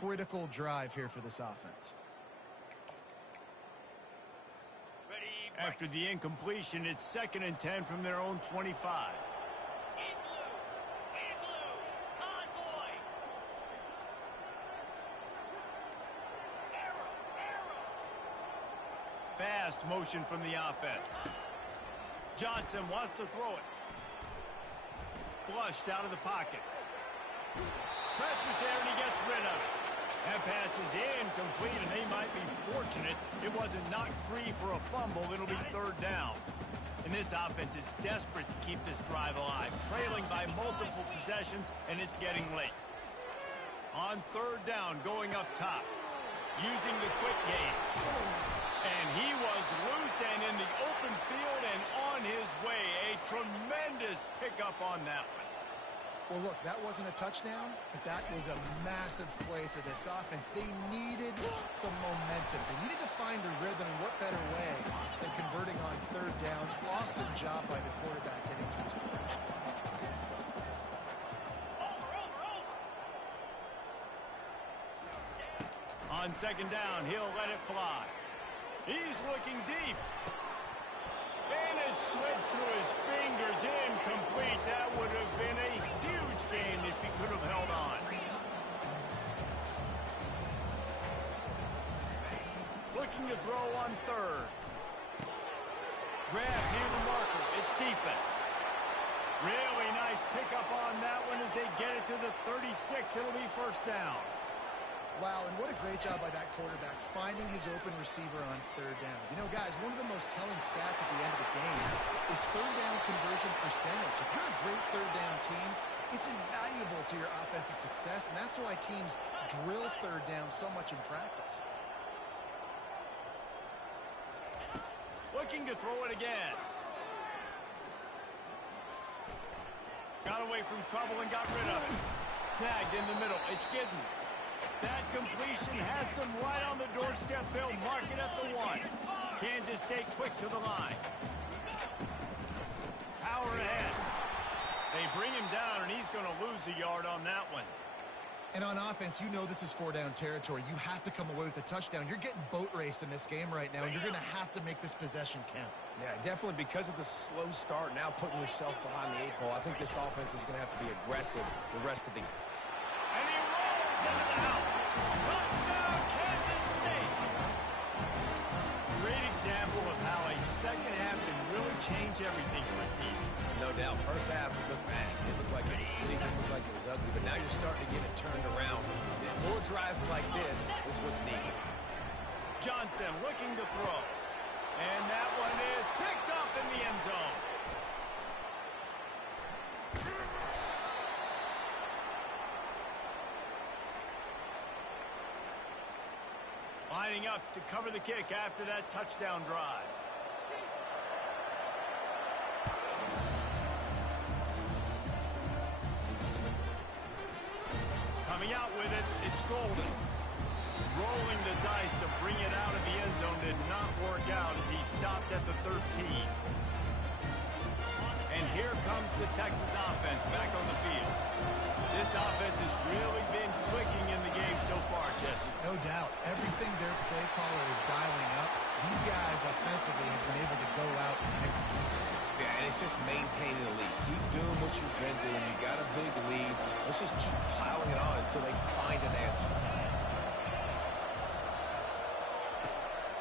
critical drive here for this offense. After the incompletion, it's 2nd and 10 from their own 25. Fast motion from the offense. Johnson wants to throw it. Flushed out of the pocket. Pressure's there and he gets rid of it. That pass is incomplete and they might be fortunate it wasn't knocked free for a fumble. It'll be 3rd down. And this offense is desperate to keep this drive alive, trailing by multiple possessions, and it's getting late. On 3rd down, going up top, using the quick game. And he was loose and in the open field and on his way. A tremendous pickup on that one. Well, look, that wasn't a touchdown, but that was a massive play for this offense. They needed some momentum. They needed to find a rhythm, and what better way than converting on 3rd down. Awesome job by the quarterback getting to his progression. On 2nd down, he'll let it fly. He's looking deep. And it slips through his fingers, incomplete. That would have been a huge gain if he could have held on. Looking to throw on 3rd. Grab near the marker. It's Cephas. Really nice pickup on that one as they get it to the 36. It'll be 1st down. Wow, and what a great job by that quarterback, finding his open receiver on 3rd down. You know, guys, one of the most telling stats at the end of the game is 3rd down conversion percentage. If you're a great 3rd down team, it's invaluable to your offensive success, and that's why teams drill 3rd down so much in practice. Looking to throw it again. Got away from trouble and got rid of it. Snagged in the middle. It's Giddens. That completion has them right on the doorstep. They'll mark it at the 1. Kansas State quick to the line. Power ahead. They bring him down, and he's going to lose a yard on that one. And on offense, you know this is 4-down territory. You have to come away with a touchdown. You're getting boat raced in this game right now, and you're going to have to make this possession count. Yeah, definitely because of the slow start, now putting yourself behind the 8 ball. I think this offense is going to have to be aggressive the rest of the game. And he rolls into the house. Touchdown, Kansas State. Great example of how a 2nd half can really change everything for a team. No doubt. First half, it looked bad. It looked like it was bleak. It looked like it was ugly. But now you're starting to get it turned around. More drives like this is what's needed. Johnson looking to throw. And that one is picked up in the end zone. Lining up to cover the kick after that touchdown drive. Coming out with it, it's Golden. Rolling the dice to bring it out of the end zone did not work out as he stopped at the 13. And here comes the Texas offense back on the field. This offense has really been clicking in the game so far, Jesse. No doubt. Everything their play caller is dialing up, these guys offensively have been able to go out and execute. Yeah, and it's just maintaining the lead. Keep doing what you've been doing. You got a big lead. Let's just keep piling it on until they find an answer.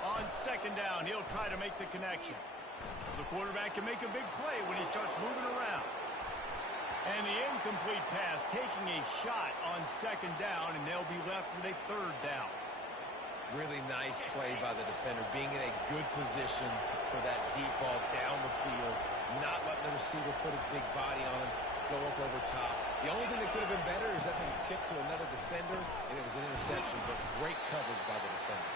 On 2nd down, he'll try to make the connection. The quarterback can make a big play when he starts moving around. And the incomplete pass taking a shot on 2nd down, and they'll be left with a 3rd down. Really nice play by the defender, being in a good position for that deep ball down the field, not letting the receiver put his big body on him, go up over top. The only thing that could have been better is that they tipped to another defender, and it was an interception, but great coverage by the defender.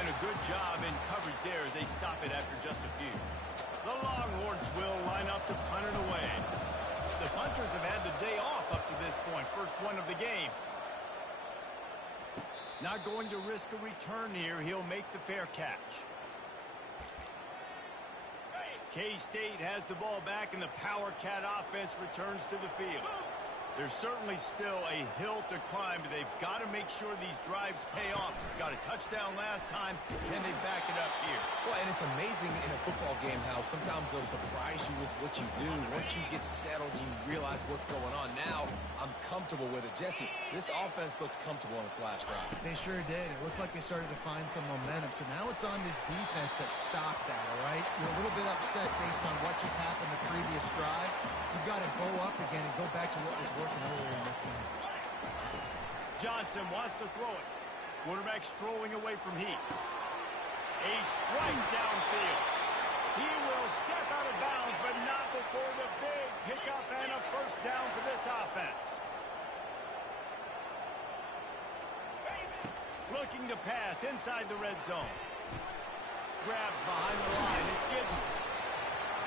And a good job in coverage there as they stop it after just a few. The Longhorns will line up to punt it away. The punters have had the day off up to this point, first one of the game. Not going to risk a return here. He'll make the fair catch. K-State has the ball back, and the Power Cat offense returns to the field. There's certainly still a hill to climb, but they've got to make sure these drives pay off. Got a touchdown last time. Can they back it up here? Well, and it's amazing in a football game how sometimes they'll surprise you with what you do. Once you get settled, you realize what's going on. Now, I'm comfortable with it. Jesse, this offense looked comfortable on its last drive. They sure did. It looked like they started to find some momentum. So now it's on this defense to stop that, all right? You're a little bit upset based on what just happened the previous drive. You've got to go up again and go back to what was working earlier in this game. Johnson wants to throw it. Quarterback strolling away from Heath. A strike downfield. He will step out of bounds, but not before the big pickup and a first down for this offense. Looking to pass inside the red zone. Grabbed behind the line. It's Giddens.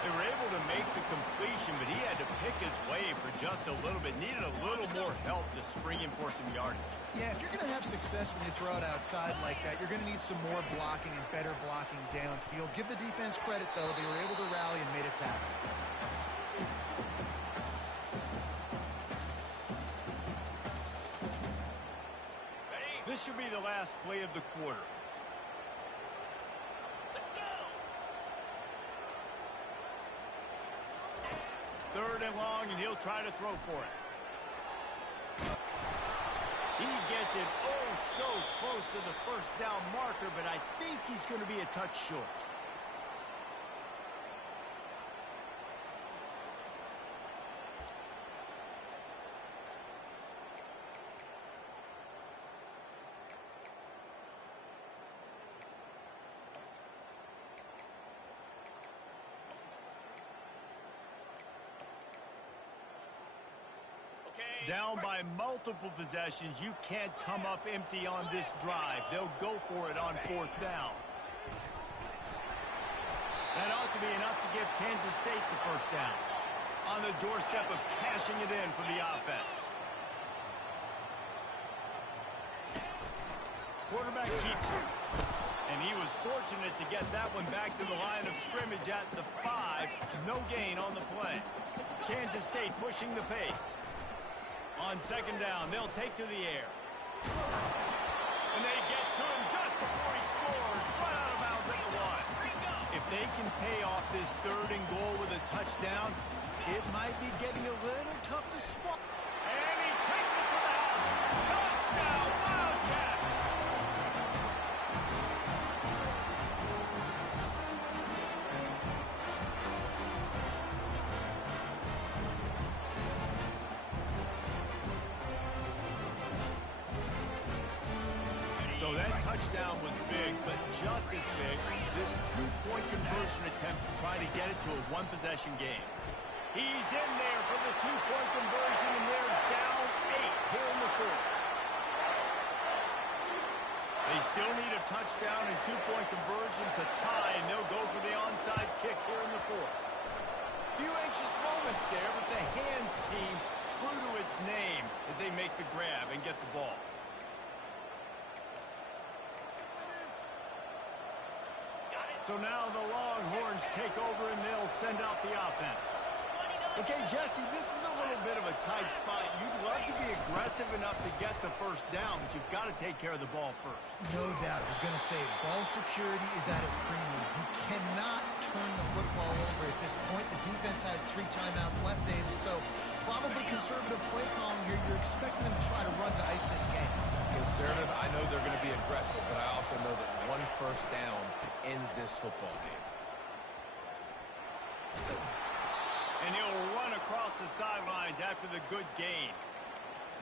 They were able to make the completion, but he had to pick his way for just a little bit. Needed a little more help to spring him for some yardage. Yeah, if you're going to have success when you throw it outside like that, you're going to need some more blocking and better blocking downfield. Give the defense credit, though. They were able to rally and made a tackle. This should be the last play of the quarter. Third and long, and he'll try to throw for it. He gets it oh so close to the first down marker, but I think he's going to be a touch short. Down by multiple possessions. You can't come up empty on this drive. They'll go for it on fourth down. That ought to be enough to give Kansas State the first down. On the doorstep of cashing it in for the offense. Quarterback keeps it. And he was fortunate to get that one back to the line of scrimmage at the 5. No gain on the play. Kansas State pushing the pace. On second down, they'll take to the air. And they get to him just before he scores. Right out of bounds at the 1. If they can pay off this third and goal with a touchdown, it might be getting a little tough to swallow. And he takes it to the house. Touchdown, Wildcats! So that touchdown was big, but just as big, this two-point conversion attempt to try to get it to a one-possession game. He's in there for the two-point conversion, and they're down 8 here in the fourth. They still need a touchdown and two-point conversion to tie, and they'll go for the onside kick here in the fourth. Few anxious moments there, but the hands team true to its name as they make the grab and get the ball. So now the Longhorns take over and they'll send out the offense. Okay, Jesse, this is a little bit of a tight spot. You'd love to be aggressive enough to get the first down, but you've got to take care of the ball first. No doubt. I was going to say, ball security is at a premium. You cannot turn the football over at this point. The defense has 3 timeouts left, David, so probably conservative play calling here. You're expecting them to try to run to ice this game. Conservative, I know they're going to be aggressive, but I also know that one first down ends this football game. And he'll run across the sidelines after the good gain.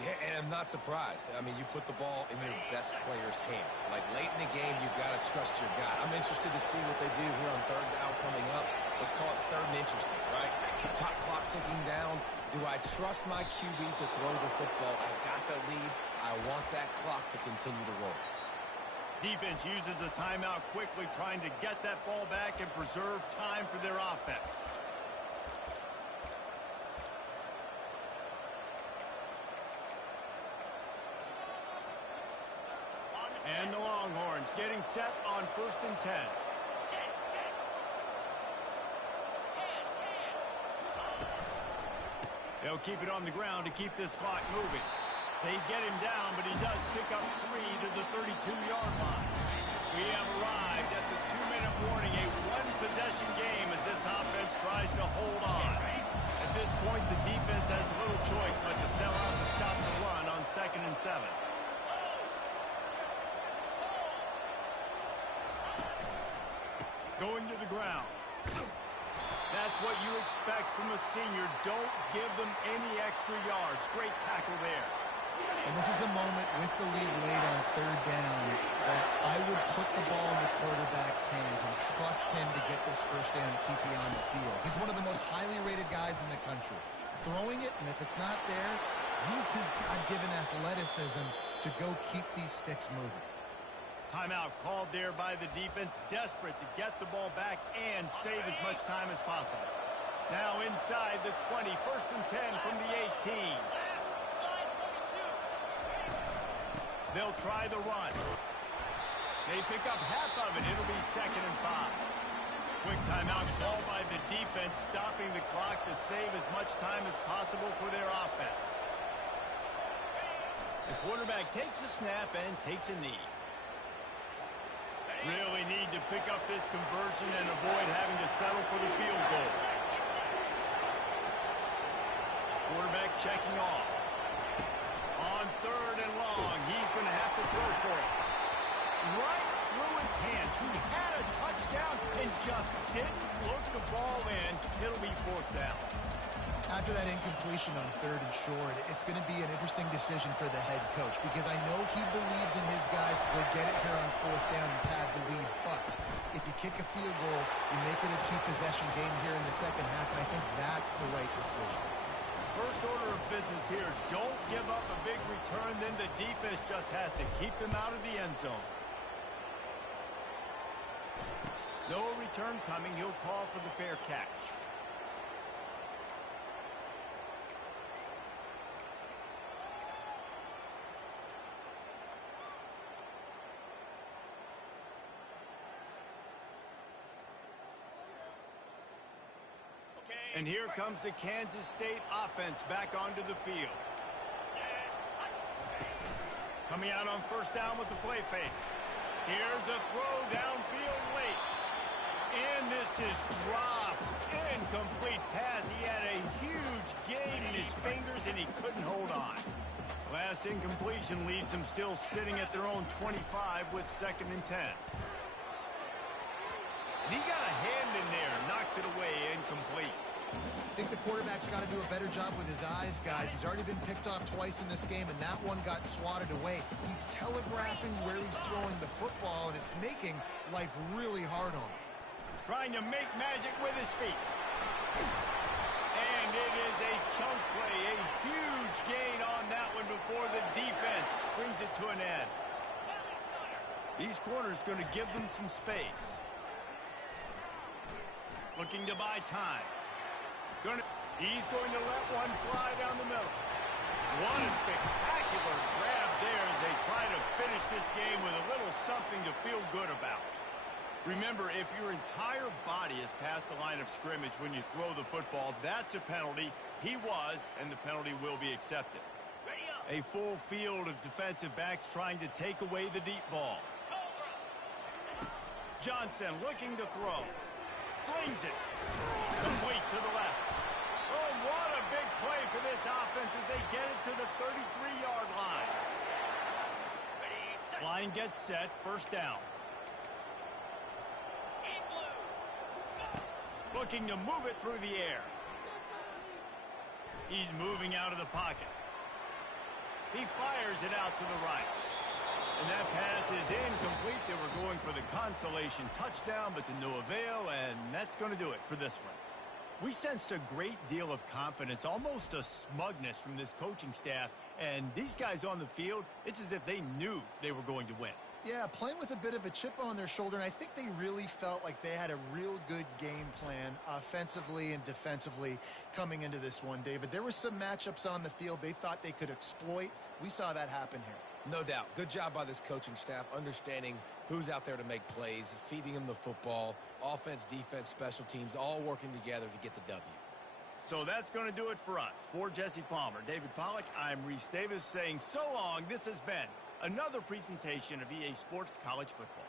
Yeah, and I'm not surprised. I mean, you put the ball in your best player's hands. Like, late in the game, you've got to trust your guy. I'm interested to see what they do here on third down coming up. Let's call it third and interesting, right? Top clock ticking down. Do I trust my QB to throw the football? I got the lead. I want that clock to continue to roll. Defense uses a timeout quickly, trying to get that ball back and preserve time for their offense. And the Longhorns getting set on 1st and 10. They'll keep it on the ground to keep this clock moving. They get him down, but he does pick up 3 to the 32-yard line. We have arrived at the 2-minute warning, a one-possession game as this offense tries to hold on. At this point, the defense has little choice but to sell out to stop the run on 2nd and 7. Going to the ground. That's what you expect from a senior. Don't give them any extra yards. Great tackle there. And this is a moment with the lead late on 3rd down that I would put the ball in the quarterback's hands and trust him to get this 1st down and keep you on the field. He's one of the most highly rated guys in the country. Throwing it, and if it's not there, use his God-given athleticism to go keep these sticks moving. Timeout called there by the defense, desperate to get the ball back and save as much time as possible. Now inside the 20, 1st and 10 from the 18. They'll try the run. They pick up half of it. It'll be 2nd and 5. Quick timeout called by the defense, stopping the clock to save as much time as possible for their offense. The quarterback takes a snap and takes a knee. Really need to pick up this conversion and avoid having to settle for the field goal. Quarterback checking off. On 3rd and long, he's going to have to throw for it. Right through his hands. He had a touchdown and just didn't look the ball in. It'll be 4th down. After that incompletion on 3rd and short, it's going to be an interesting decision for the head coach because I know he believes in his guys to go get it here on 4th down and pad the lead. But if you kick a field goal, you make it a 2-possession game here in the 2nd half, and I think that's the right decision. First order of business here, don't give up a big return, then the defense just has to keep them out of the end zone. No return coming, he'll call for the fair catch. And here comes the Kansas State offense back onto the field. Coming out on 1st down with the play fake. Here's a throw downfield late. And this is dropped. Incomplete pass. He had a huge gain in his fingers and he couldn't hold on. Last incompletion leaves them still sitting at their own 25 with 2nd and 10. And he got a hand in there, knocks it away, incomplete. I think the quarterback's got to do a better job with his eyes, guys. He's already been picked off twice in this game, and that one got swatted away. He's telegraphing where he's throwing the football, and it's making life really hard on him. Trying to make magic with his feet. And it is a chunk play, a huge gain on that one before the defense brings it to an end. These corners going to give them some space. Looking to buy time. He's going to let one fly down the middle. What a spectacular grab there as they try to finish this game with a little something to feel good about. Remember, if your entire body is past the line of scrimmage when you throw the football, that's a penalty. He was, and the penalty will be accepted. A full field of defensive backs trying to take away the deep ball. Johnson looking to throw. Slings it. Complete to the left. Oh, what a big play for this offense as they get it to the 33-yard line. Line gets set. 1st down. Looking to move it through the air. He's moving out of the pocket. He fires it out to the right. And that pass is incomplete. They were going for the consolation touchdown, but to no avail, and that's going to do it for this one. We sensed a great deal of confidence, almost a smugness from this coaching staff, and these guys on the field, it's as if they knew they were going to win. Yeah, playing with a bit of a chip on their shoulder, and I think they really felt like they had a real good game plan offensively and defensively coming into this one, David. There were some matchups on the field they thought they could exploit. We saw that happen here. No doubt. Good job by this coaching staff, understanding who's out there to make plays, feeding them the football, offense, defense, special teams, all working together to get the W. So that's going to do it for us. For Jesse Palmer, David Pollack, I'm Reese Davis saying so long. This has been another presentation of EA Sports College Football.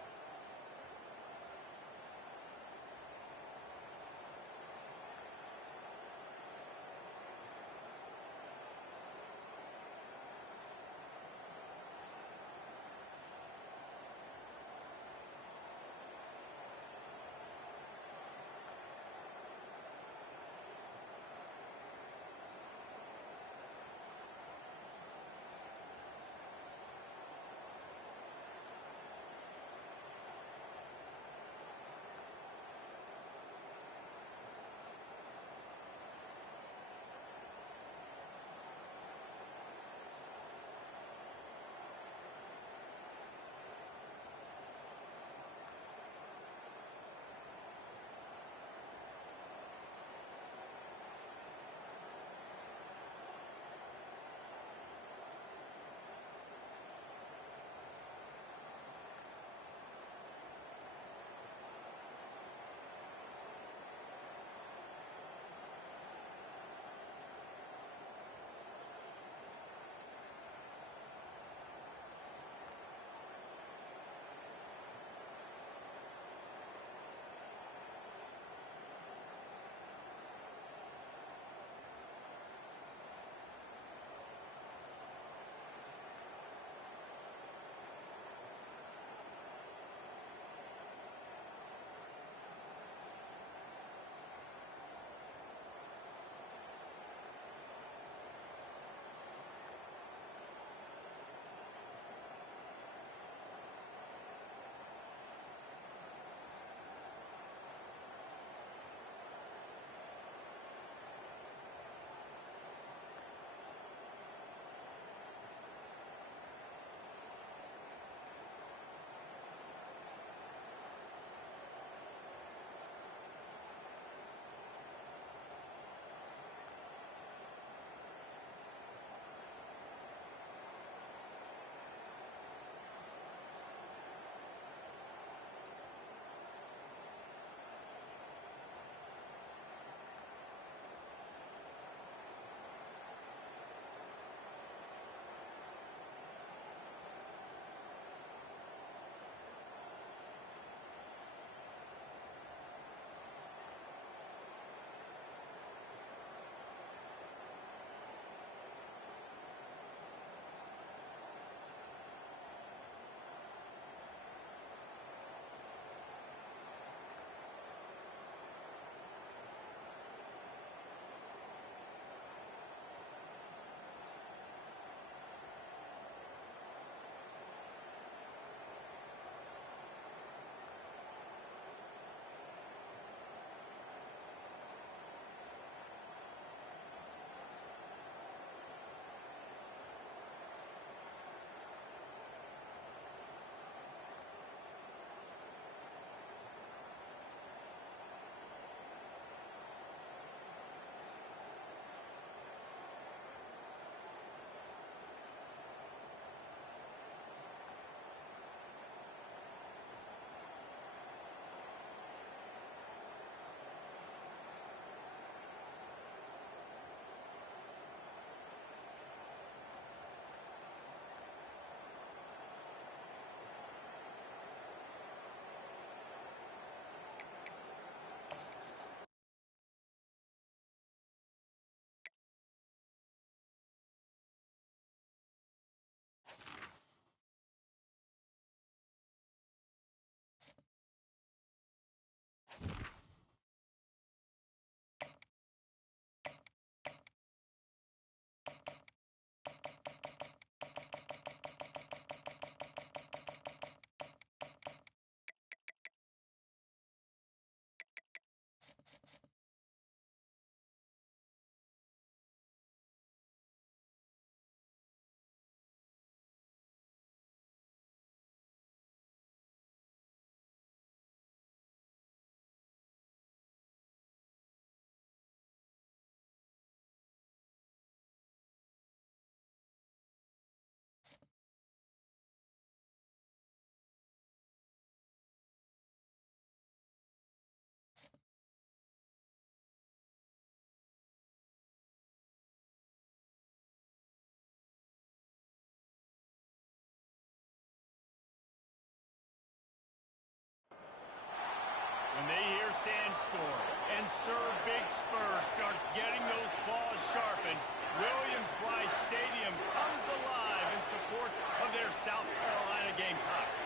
they hear Sandstorm. And Sir Big Spur starts getting those claws sharpened. Williams-Brice Stadium comes alive in support of their South Carolina Gamecocks.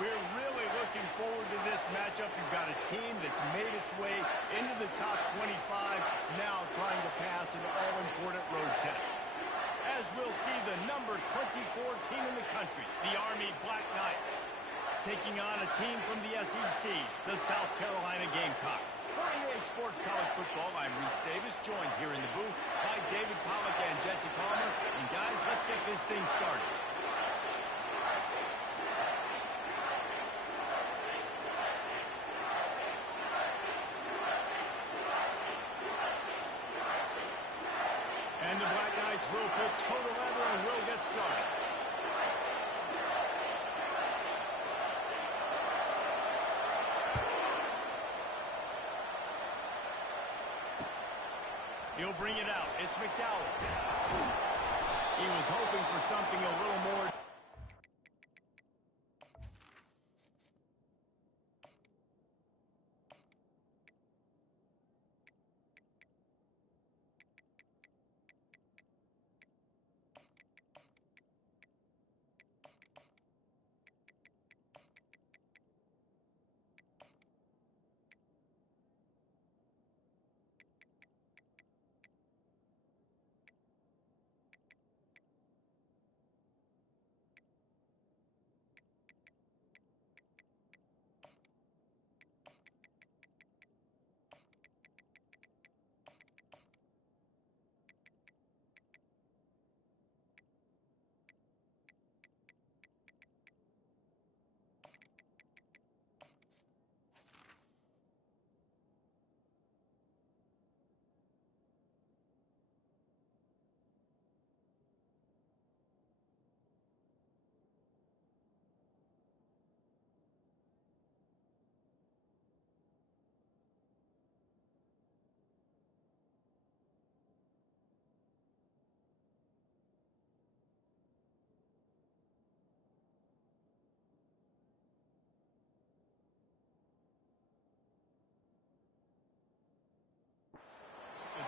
We're really looking forward to this matchup. You've got a team that's made its way into the top 25, now trying to pass an all-important road test. As we'll see the number 24 team in the country, the Army Black Knights, taking on a team from the SEC, the South Carolina Gamecocks. For EA Sports College Football, I'm Reese Davis, joined here in the booth by David Pollack and Jesse Palmer. And guys, let's get this thing started. And the Black Knights will put total leather and will get started. He'll bring it out. It's McDowell. He was hoping for something a little more.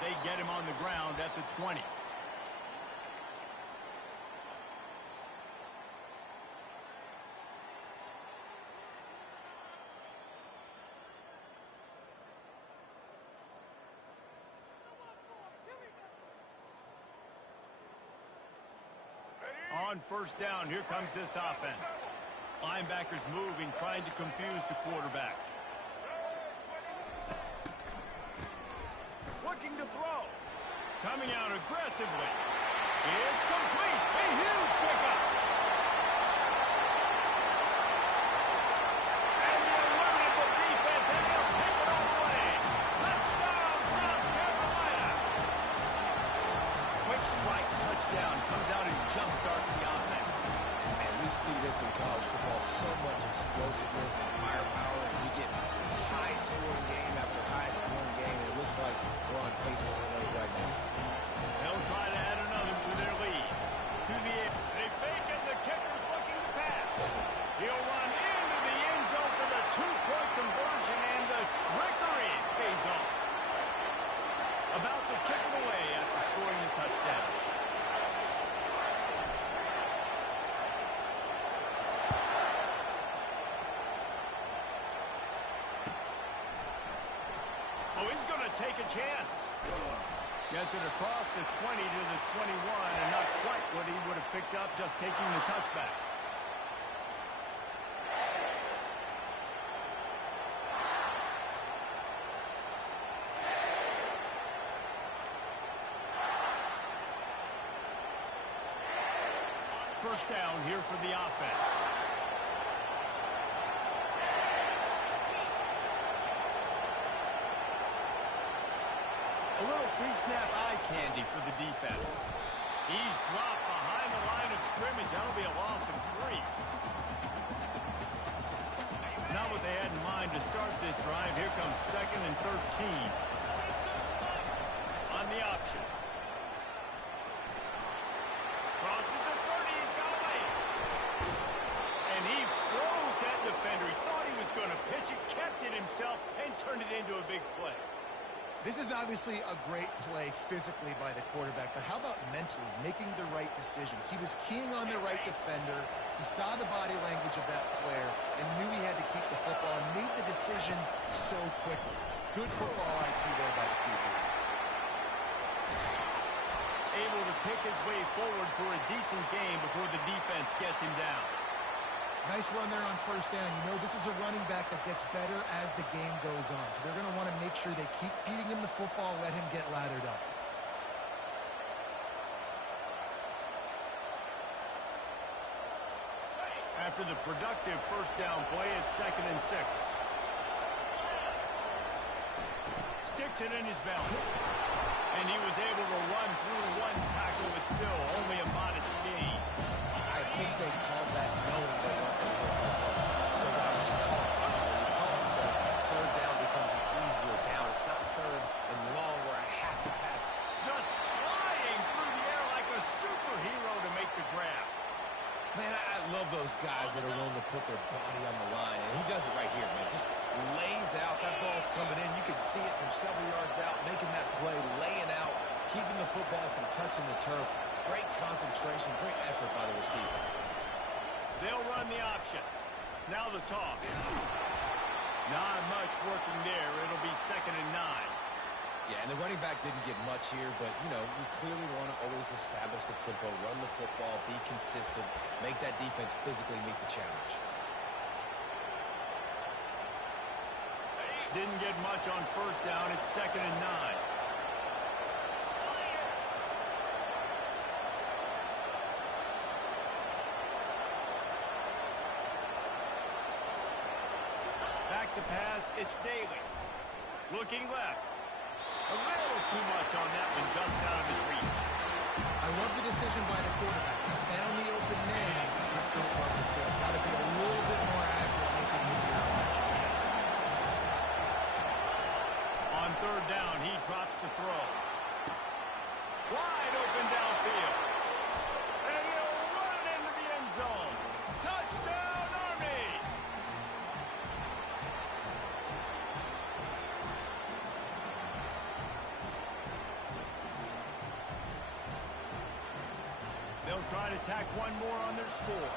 They get him on the ground at the 20. On first down, here comes this offense. Linebackers moving, trying to confuse the quarterback. Looking to throw. Coming out aggressively. It's complete. A huge pickup. And he eluded the defense, and he'll take it all away. Touchdown, South Carolina. Quick strike touchdown. Comes out and jumpstarts the offense. Man, we see this in college football. So much explosiveness and firepower. And we get high-scoring game after high-scoring game. It looks like we're on pace for one of those right now. They'll try to add another to their lead. To the end. They fake it. The kicker's looking to pass. He'll run into the end zone for the two-point conversion, and the trickery pays off. About to kick it away after scoring the touchdown. Oh, he's going to take a chance. Gets it across the 20 to the 21, and not quite what he would have picked up just taking the touchback. First down here for the offense. A little pre-snap eye candy for the defense. He's dropped behind the line of scrimmage. That'll be a loss of 3. Not what they had in mind to start this drive. Here comes 2nd and 13. On the option. Crosses the 30. He's got away. And he froze that defender. He thought he was going to pitch it, kept it himself, turned it into a big play. This is obviously a great play physically by the quarterback, but how about mentally making the right decision? He was keying on the right defender. He saw the body language of that player and knew he had to keep the football and made the decision so quickly. Good football IQ there by the QB. Able to pick his way forward for a decent game before the defense gets him down. Nice run there on first down. You know, this is a running back that gets better as the game goes on. So they're going to want to make sure they keep feeding him the football, let him get lathered up. After the productive first down play, it's 2nd and 6. Sticks it in his belt. And he was able to run through one tackle, but still only a modest gain. I think they called that knowing they weren't going to hit the ball. So why would you call it? When you call it so, third down becomes an easier down. It's not third and long where I have to pass. Just flying through the air like a superhero to make the grab. Man, I love those guys that are willing to put their body on the line. And he does it right here, man. Just lays out. That ball's coming in. You can see it from several yards out, making that play, laying out, keeping the football from touching the turf. Great concentration, great effort by the receiver. They'll run the option. Now the toss. Not much working there. It'll be 2nd and 9. Yeah, and the running back didn't get much here, but, you know, you clearly want to always establish the tempo, run the football, be consistent, make that defense physically meet the challenge. Didn't get much on first down. It's 2nd and 9. Back to pass. It's Daly. Looking left. A little too much on that one, just out of his reach. I love the decision by the quarterback. He found the open man. Just don't love the fit. Got to be a little bit more accurate, make it easier on that job. On third down, he drops the throw. Wide open downfield. And he'll run it into the end zone. Touchdown, Army! They'll try to tack one more on their score.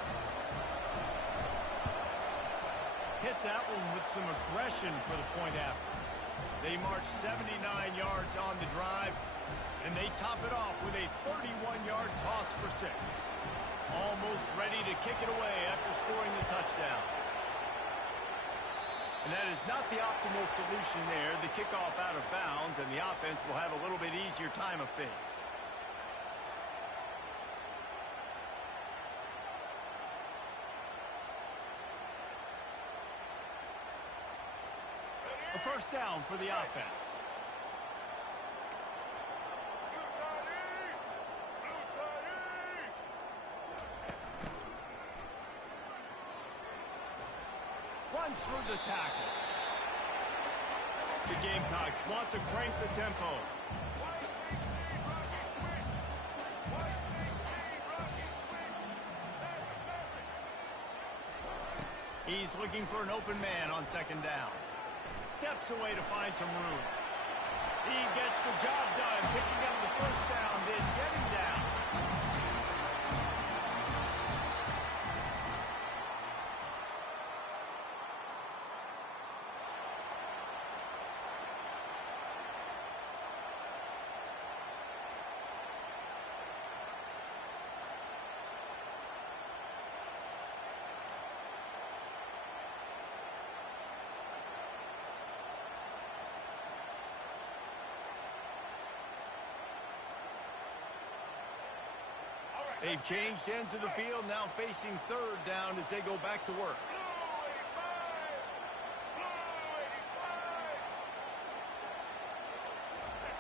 Hit that one with some aggression for the point after. They march 79 yards on the drive, and they top it off with a 31-yard toss for 6. Almost ready to kick it away after scoring the touchdown. And that is not the optimal solution there. The kickoff out of bounds, and the offense will have a little bit easier time of things. A first down for the offense. Runs through the tackle. The Gamecocks want to crank the tempo. He's looking for an open man on second down. Steps away to find some room. He gets the job done, picking up the first down, then getting down. They've changed ends of the field, now facing third down as they go back to work.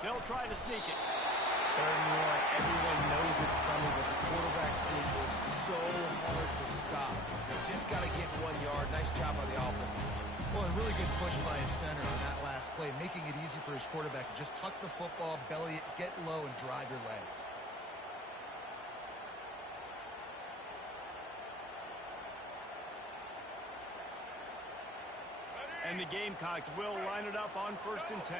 They'll try to sneak it. 3rd and 1, everyone knows it's coming, but the quarterback sneak is so hard to stop. You just got to get 1 yard. Nice job by the offensive line. Well, a really good push by his center on that last play, making it easy for his quarterback to just tuck the football, belly it, get low, and drive your legs. And the Gamecocks will line it up on 1st and 10.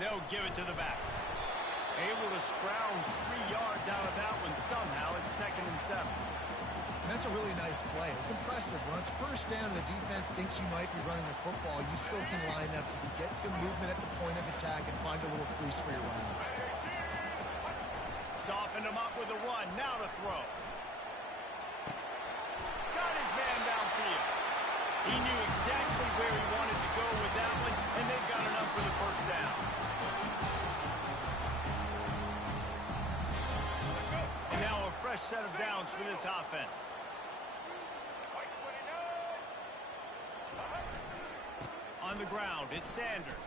They'll give it to the back. Able to scrounge 3 yards out of that one somehow. It's 2nd and 7. And that's a really nice play. It's impressive. When it's 1st down and the defense thinks you might be running the football, you still can line up, get some movement at the point of attack, and find a little crease for your running. Softened him up with a run. Now to throw. Got his man downfield. He knew exactly where he wanted to go with that one, and they've got enough for the 1st down. And now a fresh set of downs for this offense. On the ground, it's Sanders.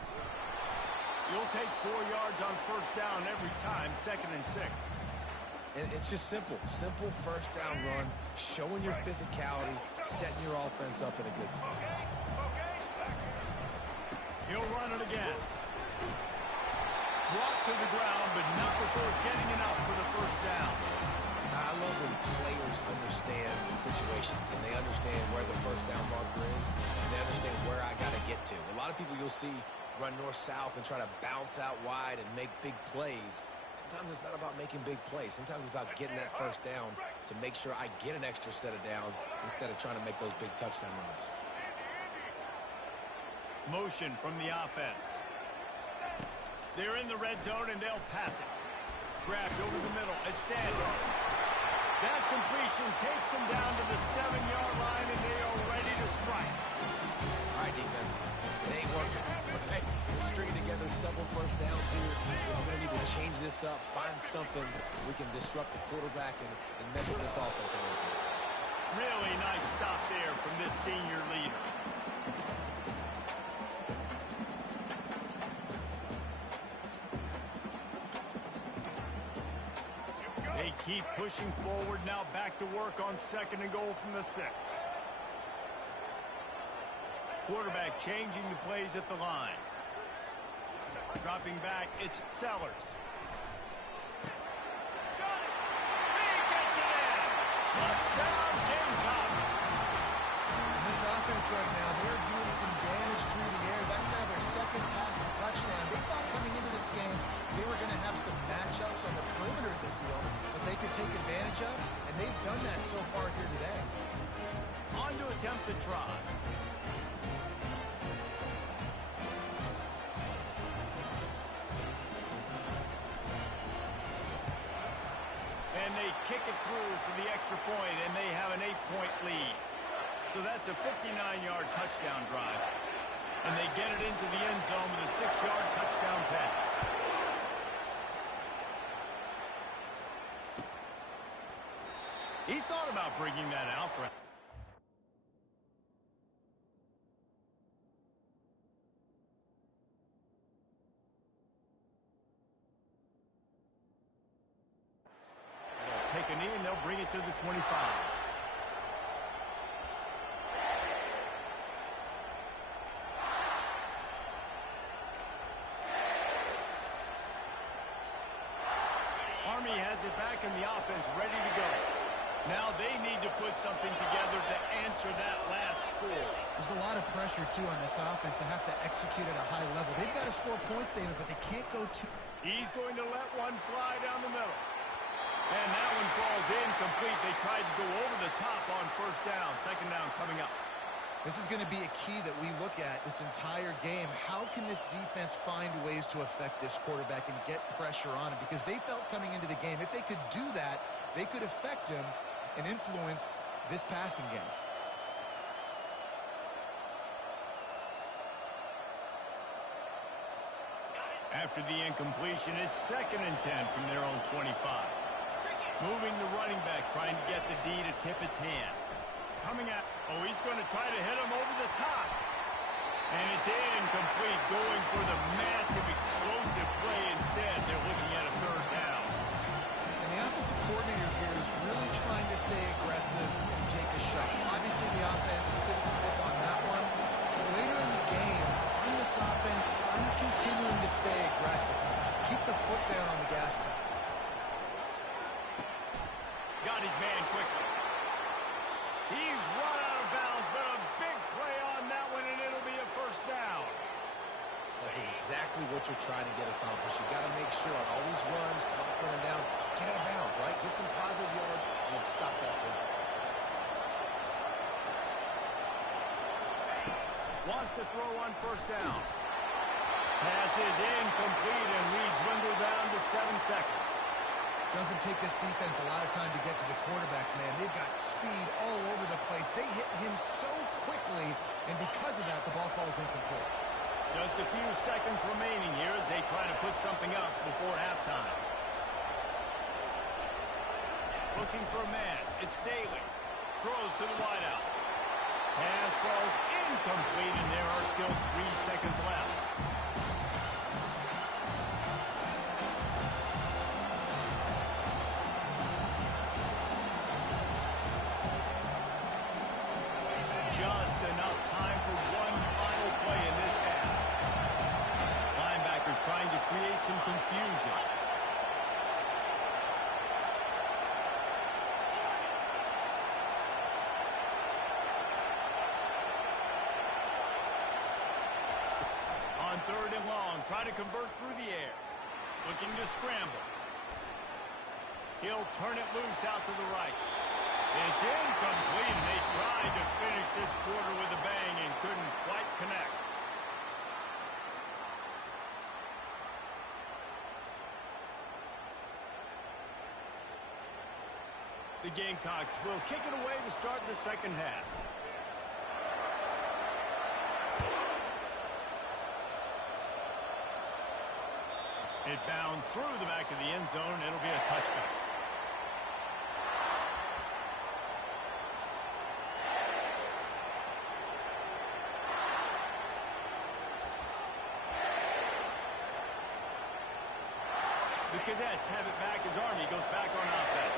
You'll take 4 yards on 1st down every time, 2nd and 6. And it's just simple. Simple 1st down run, showing your physicality, setting your offense up in a good spot. He'll run it again. Brought to the ground, but not before getting enough for the 1st down. I love when players understand the situations and they understand where the 1st down marker is and they understand where I got to get to. A lot of people you'll see run north-south and try to bounce out wide and make big plays. Sometimes it's not about making big plays. Sometimes it's about getting that 1st down to make sure I get an extra set of downs instead of trying to make those big touchdown runs. Motion from the offense. They're in the red zone and they'll pass it. Grabbed over the middle. It's Sanders. That completion takes them down to the 7-yard line, and they are ready to strike. All right, defense. It ain't working. Okay? We're stringing together several 1st downs here. We're going to need to change this up, find something we can disrupt the quarterback and mess with this offense a little bit. Really nice stop there from this senior leader. They keep pushing forward, now back to work on 2nd and goal from the 6. Quarterback changing the plays at the line. Dropping back, it's Sellers. Got it! He gets it in! Touchdown, Gamecock! This offense right now, they're doing some damage through the air. That's now their 2nd passing touchdown. They thought coming into this game they were going to have some matchups on the perimeter of the field that they could take advantage of, and they've done that so far here today. On to attempt to try. And they kick it through for the extra point, and they have an 8-point lead. So that's a 59-yard touchdown drive. And they get it into the end zone with a 6-yard touchdown pass. He thought about bringing that out for take a knee, and they'll bring it to the 25. Army has it back in the offense, ready to go. Now they need to put something together to answer that last score. There's a lot of pressure, too, on this offense to have to execute at a high level. They've got to score points, David, but they can't go too... He's going to let one fly down the middle. And that one falls incomplete. They tried to go over the top on 1st down. 2nd down coming up. This is going to be a key that we look at this entire game. How can this defense find ways to affect this quarterback and get pressure on him? Because they felt coming into the game, if they could do that, they could affect him and influence this passing game. After the incompletion, it's 2nd and 10 from their own 25. Moving the running back, trying to get the D to tip its hand. Coming out. Oh, he's going to try to hit him over the top. And it's incomplete, going for the massive, explosive play instead. They're looking at a 3rd down. And the offensive coordinator here is really trying to stay aggressive and take a shot. Obviously, the offense couldn't click on that one. But later in the game, on this offense, I'm continuing to stay aggressive. Keep the foot down on the gas pedal. Got his man quickly. He's run out of bounds, but a big play on that one, and it'll be a first down. That's exactly what you're trying to get accomplished. You got to make sure on all these runs, clock running down, get out of bounds, right? Get some positive yards, and then stop that play. Wants to throw on first down. Pass is incomplete, and we dwindle down to 7 seconds. Doesn't take this defense a lot of time to get to the quarterback, man. They've got speed all over the place. They hit him so quickly, and because of that, the ball falls incomplete. Just a few seconds remaining here as they try to put something up before halftime. Looking for a man. It's Daly. Throws to the wideout. Pass falls incomplete, and there are still 3 seconds left. Just enough time for one final play in this half. Linebackers trying to create some confusion. On 3rd and long, try to convert through the air. Looking to scramble. He'll turn it loose out to the right. It's incomplete, and they tried to finish this quarter with a bang and couldn't quite connect. The Gamecocks will kick it away to start the second half. It bounds through the back of the end zone, and it'll be a touchback. The Cadets have it back as Army goes back on offense.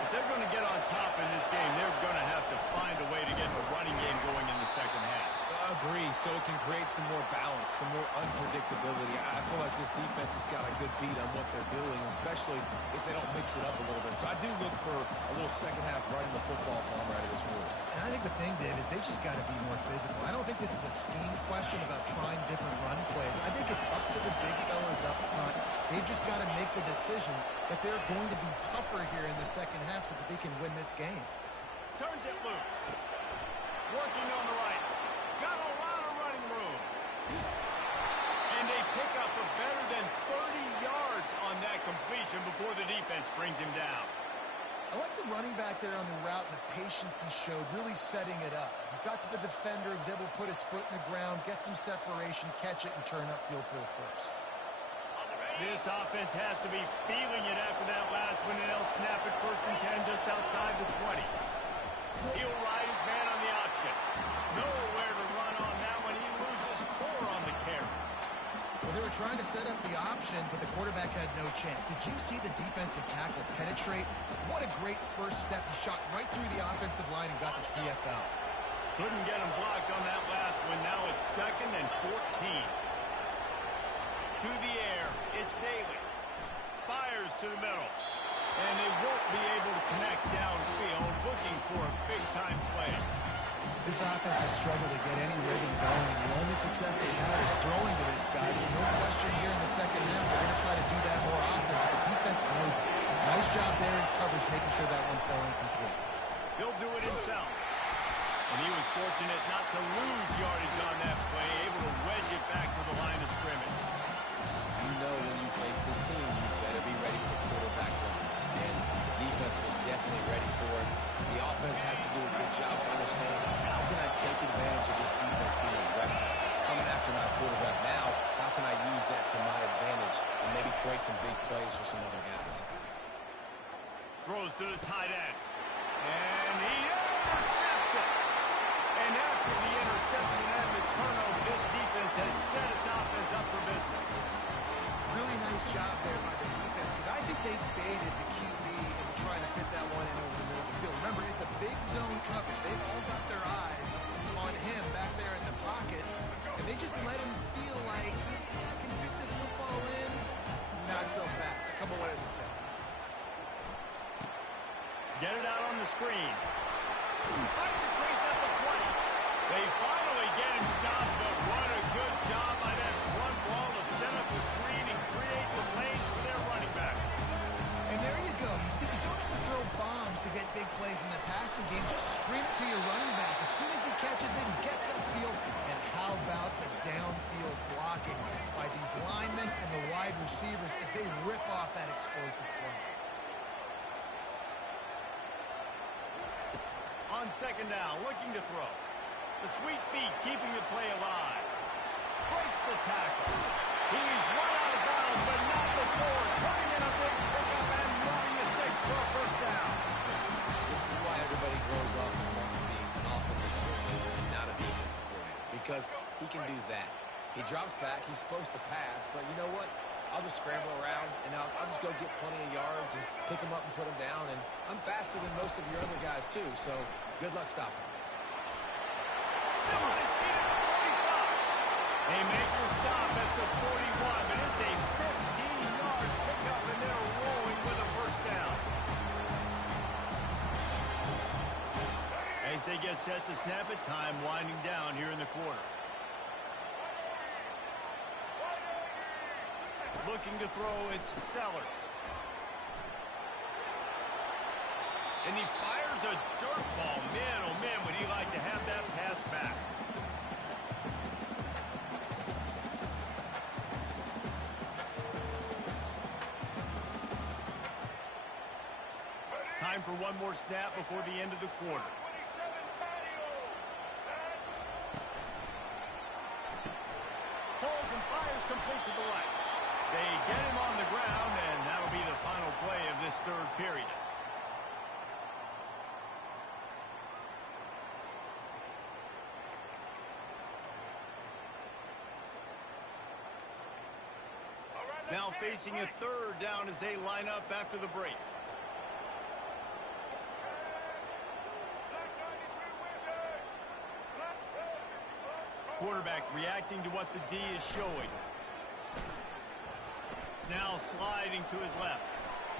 If they're going to get on top in this game, they're going to have to find a way to get the running game going in the second half. Agree, so it can create some more balance, some more unpredictability. I feel like this defense has got a good beat on what they're doing, especially if they don't mix it up a little bit. So I do look for a little second half running the football from right of this move. And I think the thing, Dave, is they just got to be more physical. I don't think this is a scheme question about trying different run plays. I think it's up to the big fellas up front. They've just got to make the decision that they're going to be tougher here in the second half so that they can win this game. Turns it loose. Working on the right. Got a lot of running room. And they pick up a better than 30 yards on that completion before the defense brings him down. I like the running back there on the route and the patience he showed, really setting it up. He got to the defender, was able to put his foot in the ground, get some separation, catch it, and turn upfield for the first. This offense has to be feeling it after that last one, and they'll snap it 1st and 10 just outside the 20. He'll ride his man on the option. Nowhere to run on that one. He loses 4 on the carry. Well, they were trying to set up the option, but the quarterback had no chance. Did you see the defensive tackle penetrate? What a great first step. He shot right through the offensive line and got the TFL. Couldn't get him blocked on that last one. Now it's 2nd and 14. To the air, it's Daly. Fires to the middle. And they won't be able to connect downfield, looking for a big-time play. This offense has struggled to get any rhythm going. The only success they've had is throwing to this guy, so no question here in the second half. They're going to try to do that more often. The defense knows it. Nice job there in coverage, making sure that one fell incomplete. He'll do it himself. And he was fortunate not to lose yardage on that play, able to wedge it back to the line of scrimmage. You know when you face this team, you better be ready for quarterback runs. And the defense was definitely ready for it. The offense has to do a good job of understanding how can I take advantage of this defense being aggressive, coming after my quarterback now. How can I use that to my advantage and maybe create some big plays for some other guys? Throws to the tight end. And he intercepts it. And after the interception and the turnover, this defense has set its offense up for business. Really nice job there by the defense, because I think they baited the QB into trying to fit that one in over the middle of the field. Remember, it's a big zone coverage. They've all got their eyes on him back there in the pocket, and they just let him feel like, maybe I can fit this football in. Not so fast. They come away with the pick. Get it out on the screen. Finds a crease at the 20. They finally get him stopped, but what a good job by that front ball to set up the screen and create some lanes for their running back. And there you go. You see, you don't have to throw bombs to get big plays in the passing game. Just screen it to your running back. As soon as he catches it, he gets upfield. And how about the downfield blocking by these linemen and the wide receivers as they rip off that explosive play. On second down, looking to throw. The sweet feet keeping the play alive. Breaks the tackle. He's run out of bounds, but not before turning in a big pickup and moving the sticks for a first down. This is why everybody grows up and wants to be an offensive coordinator and not a defensive coordinator, because he can do that. He drops back. He's supposed to pass, but you know what? I'll just scramble around, and I'll just go get plenty of yards and pick them up and put them down. And I'm faster than most of your other guys, too, so good luck stopping him. Still with his feet at the 45. They make the stop at the 41, but it's a 15-yard pickup, and they're rolling with a first down. As they get set to snap it, time winding down here in the quarter. Looking to throw, it's Sellers. And he fires a dirt ball. Man, oh man, would he like to have that pass back. Time for one more snap before the end of the quarter. Holds and fires complete to the right. They get him on the ground, and that'll be the final play of this third period. Now facing a third down as they line up after the break. Quarterback reacting to what the D is showing. Now sliding to his left.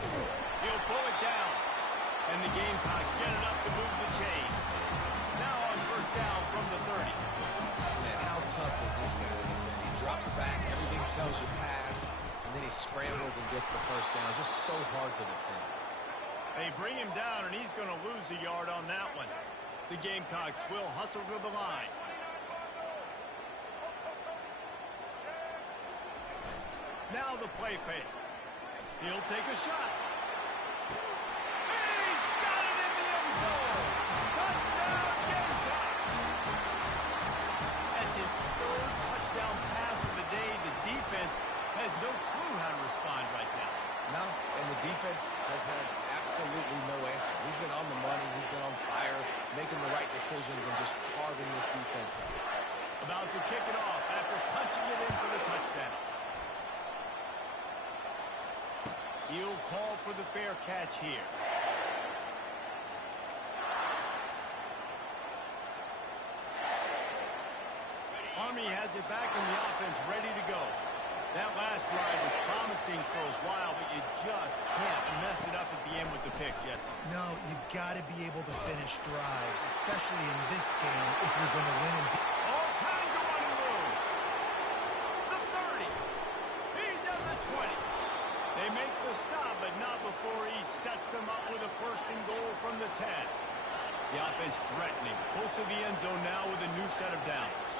He'll pull it down. And the Gamecocks get it up to move the chain. Now on first down from the 30. Man, how tough is this guy to defend? He drops back, everything tells you pass, and then he scrambles and gets the first down. Just so hard to defend. They bring him down, and he's going to lose a yard on that one. The Gamecocks will hustle to the line. Now the play fake. He'll take a shot. He's got it in the end zone. Touchdown, Gamecocks. That's his third touchdown pass of the day. The defense has no clue how to respond right now. No, and the defense has had absolutely no answer. He's been on the money. He's been on fire, making the right decisions and just carving this defense up. About to kick it off after punching it in for the touchdown. He'll call for the fair catch here. Army has it back in the offense, ready to go. That last drive was promising for a while, but you just can't mess it up at the end with the pick, Jesse. No, you've got to be able to finish drives, especially in this game if you're going to win. All kinds of running room. The 30. He's at the 20. They make the stop, but not before he sets them up with a first and goal from the 10. The offense threatening, close to the end zone now with a new set of downs.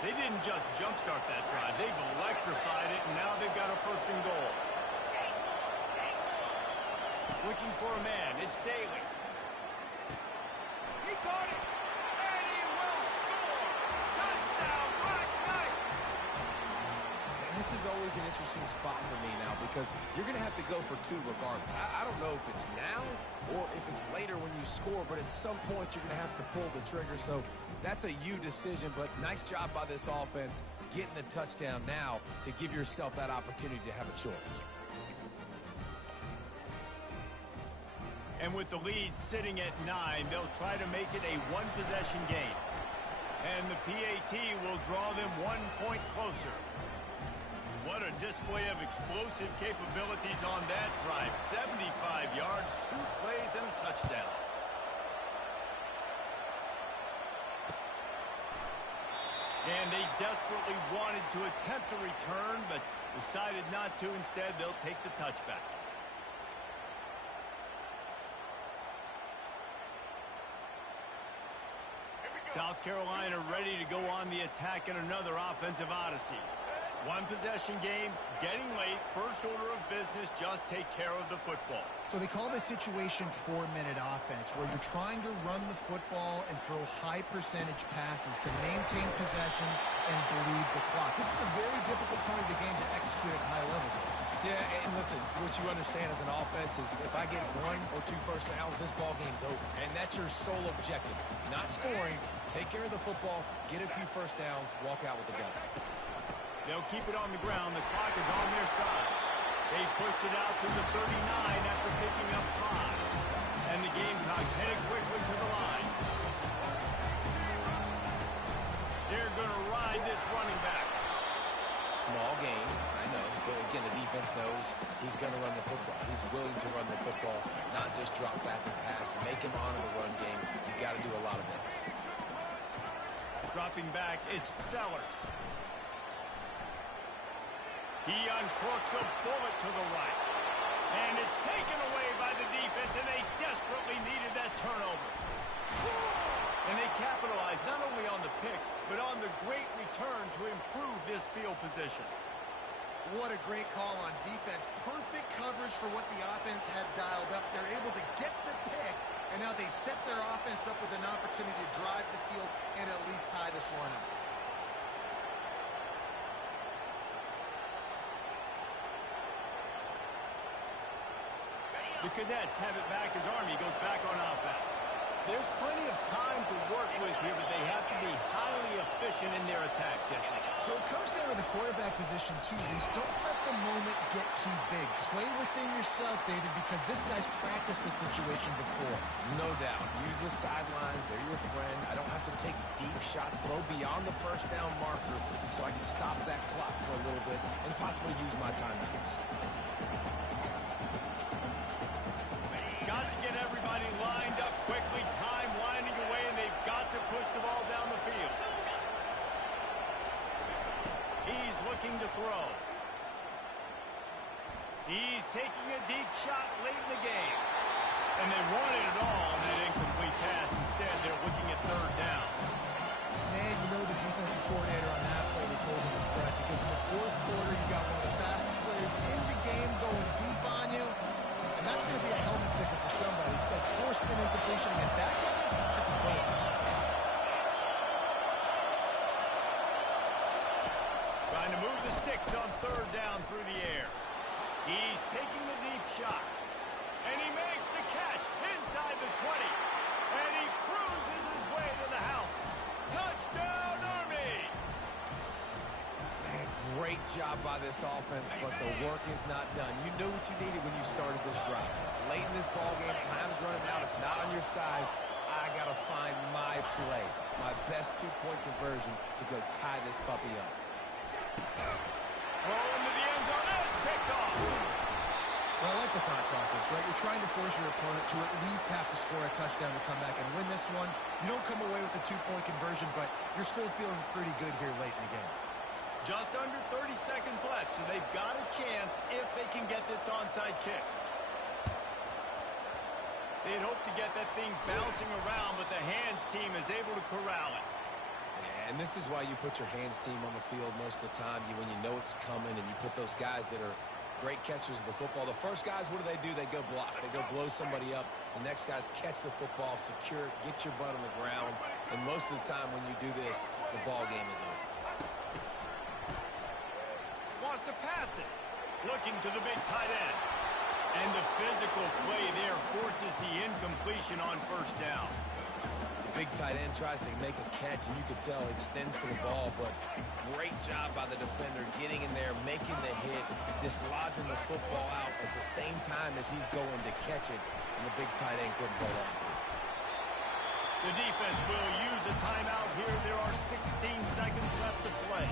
They didn't just jumpstart that drive. They've electrified it, and now they've got a first and goal. Looking for a man. It's Daly. He caught it, and he will score. Touchdown, Black Knights. And this is always an interesting spot for me now because you're going to have to go for two regardless. I don't know if it's now or if it's later when you score, but at some point you're going to have to pull the trigger. So that's a you decision, but nice job by this offense getting the touchdown now to give yourself that opportunity to have a choice. And with the lead sitting at 9, they'll try to make it a one-possession game. And the PAT will draw them 1 point closer. What a display of explosive capabilities on that drive. 75 yards, 2 plays, and a touchdown. And they desperately wanted to attempt a return, but decided not to. Instead, they'll take the touchbacks. South Carolina ready to go on the attack in another offensive odyssey. 1 possession game, getting late, first order of business, just take care of the football. So they call this situation 4-minute offense, where you're trying to run the football and throw high percentage passes to maintain possession and bleed the clock. This is a very difficult part of the game to execute at high level. Yeah, and listen, what you understand as an offense is if I get 1 or 2 first downs, this ball game's over. And that's your sole objective. Not scoring, take care of the football, get a few first downs, walk out with the gun. They'll keep it on the ground. The clock is on their side. They pushed it out to the 39 after picking up 5. And the Gamecocks headed quickly to the line. They're going to ride this running back. Small game, I know, but again, the defense knows he's going to run the football. He's willing to run the football, not just drop back and pass, make him honor the run game. You got to do a lot of this. Dropping back, it's Sellers. He uncorks a bullet to the right. And it's taken away by the defense, and they desperately needed that turnover. And they capitalized not only on the pick, but on the great return to improve this field position. What a great call on defense. Perfect coverage for what the offense had dialed up. They're able to get the pick, and now they set their offense up with an opportunity to drive the field and at least tie this one up. The Cadets have it back as Army goes back on offense. There's plenty of time to work with here, but they have to be highly efficient in their attack, Jesse. So it comes down to the quarterback position, too, Reese. Don't let the moment get too big. Play within yourself, David, because this guy's practiced the situation before. No doubt. Use the sidelines. They're your friend. I don't have to take deep shots, throw beyond the first down marker so I can stop that clock for a little bit and possibly use my timeouts. Got to get everybody lined up quickly, time winding away, and they've got to push the ball down the field. He's looking to throw. He's taking a deep shot late in the game. And they wanted it all on that incomplete pass. Instead, they're looking at third down. Man, you know the defensive coordinator on that play was holding his breath, because in the fourth quarter, you got one of the fastest players in the game going deep on you. And that's going to be a helmet sticker for somebody. But forcing an incompletion against that guy, that's a goal. Trying to move the sticks on third down through the air. He's taking the deep shot. And he makes the catch inside the 20. And he cruises his way to the house. Touchdown, Army! Man, great job by this offense, but the work is not done. You knew what you needed when you started this drive. Late in this ball game, time's running out. It's not on your side. I got to find my play, my best 2-point conversion to go tie this puppy up. Throw into the end zone. It's picked off. Well, I like the thought process, right? You're trying to force your opponent to at least have to score a touchdown to come back and win this one. You don't come away with a 2-point conversion, but you're still feeling pretty good here late in the game. Just under 30 seconds left, so they've got a chance if they can get this onside kick. They'd hope to get that thing bouncing around, but the hands team is able to corral it. And this is why you put your hands team on the field most of the time, when you know it's coming, and you put those guys that are great catchers of the football. The first guys, what do? They go block. They go blow somebody up. The next guys catch the football, secure it, get your butt on the ground. And most of the time when you do this, the ball game is over. Wants to pass it. Looking to the big tight end. And the physical play there forces the incompletion on first down. The big tight end tries to make a catch, and you can tell he extends for the ball, but great job by the defender getting in there, making the hit, dislodging the football out at the same time as he's going to catch it, and the big tight end couldn't hold on to it. The defense will use a a timeout here. There are 16 seconds left to play.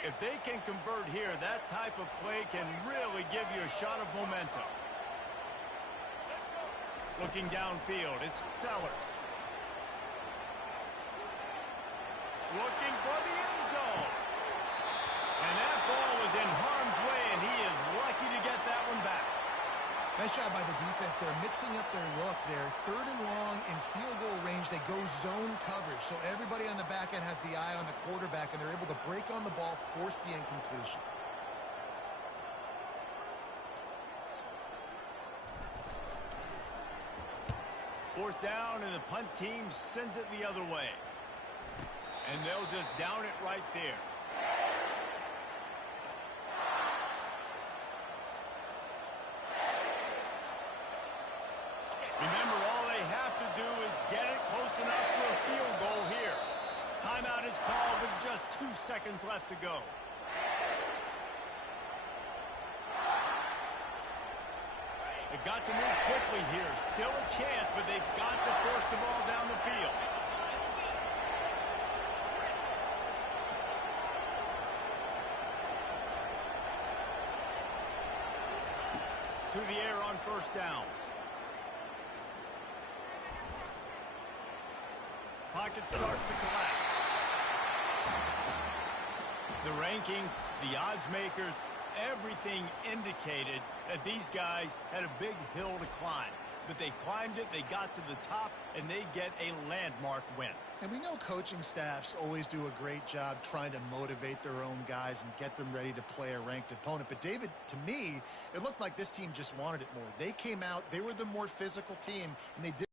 If they can convert here, that type of play can really give you a shot of momentum. Looking downfield, it's Sellers. Looking for the end zone. And that ball was in harm's way, and he is lucky to get that one back. Nice job by the defense. They're mixing up their look. They're 3rd and long in field goal range. They go zone coverage. So everybody on the back end has the eye on the quarterback, and they're able to break on the ball, force the incompletion. Fourth down, and the punt team sends it the other way. And they'll just down it right there. Remember, all they have to do is get it close enough for a field goal here. Timeout is called with just 2 seconds left to go. They've got to move quickly here. Still a chance, but they've got to force the ball down the field. To the air on first down. Pocket starts to collapse. The rankings, the odds makers, everything indicated that these guys had a big hill to climb. But they climbed it, they got to the top, and they get a landmark win. And we know coaching staffs always do a great job trying to motivate their own guys and get them ready to play a ranked opponent. But David, to me, it looked like this team just wanted it more. They came out, they were the more physical team, and they did.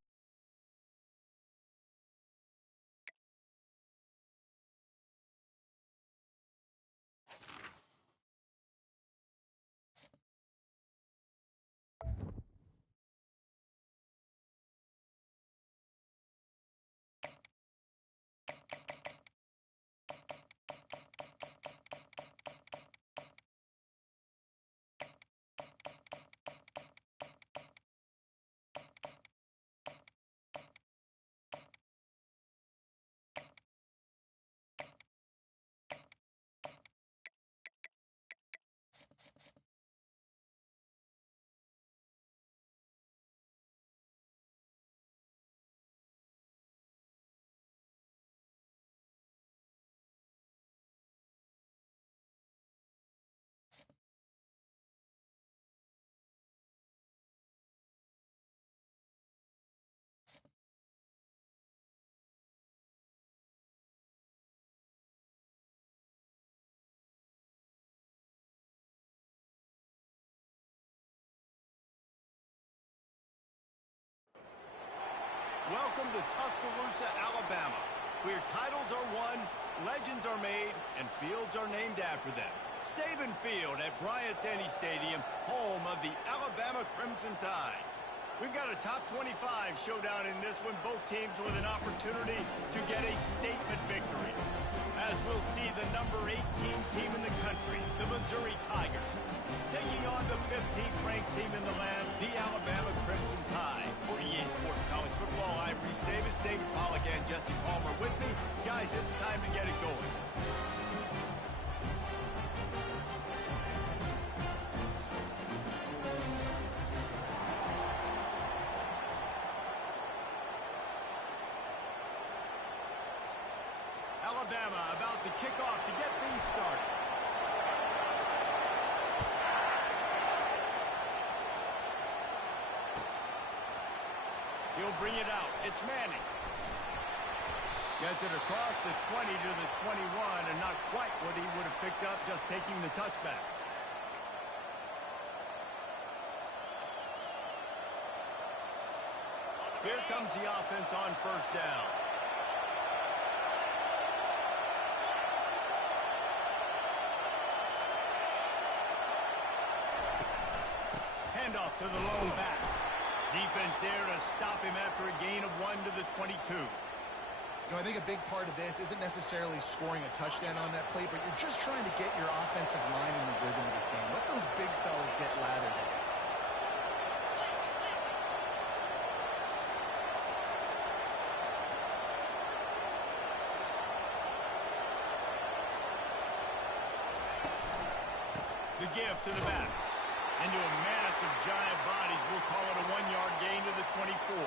Welcome to Tuscaloosa, Alabama, where titles are won, legends are made, and fields are named after them. Saban Field at Bryant-Denny Stadium, home of the Alabama Crimson Tide. We've got a top 25 showdown in this one, both teams with an opportunity to get a statement victory. As we'll see the number 18 team in the country, the Missouri Tigers, taking on the 15th ranked team in the land, the Alabama Crimson Tide. For EA Sports College Football, I'm Reese Davis, David Pollack, and Jesse Palmer with me. Guys, it's time to get it going. Alabama about to kick off to get things started. He'll bring it out. It's Manning. Gets it across the 20 to the 21, and not quite what he would have picked up just taking the touchback. Here comes the offense on first down. Handoff to the lone back. Defense there to stop him after a gain of 1 to the 22. I think a big part of this isn't necessarily scoring a touchdown on that play, but you're just trying to get your offensive line in the rhythm of the game. Let those big fellas get lathered in. The give to the back. Into a mass of giant bodies, we'll call it a 1-yard gain to the 24.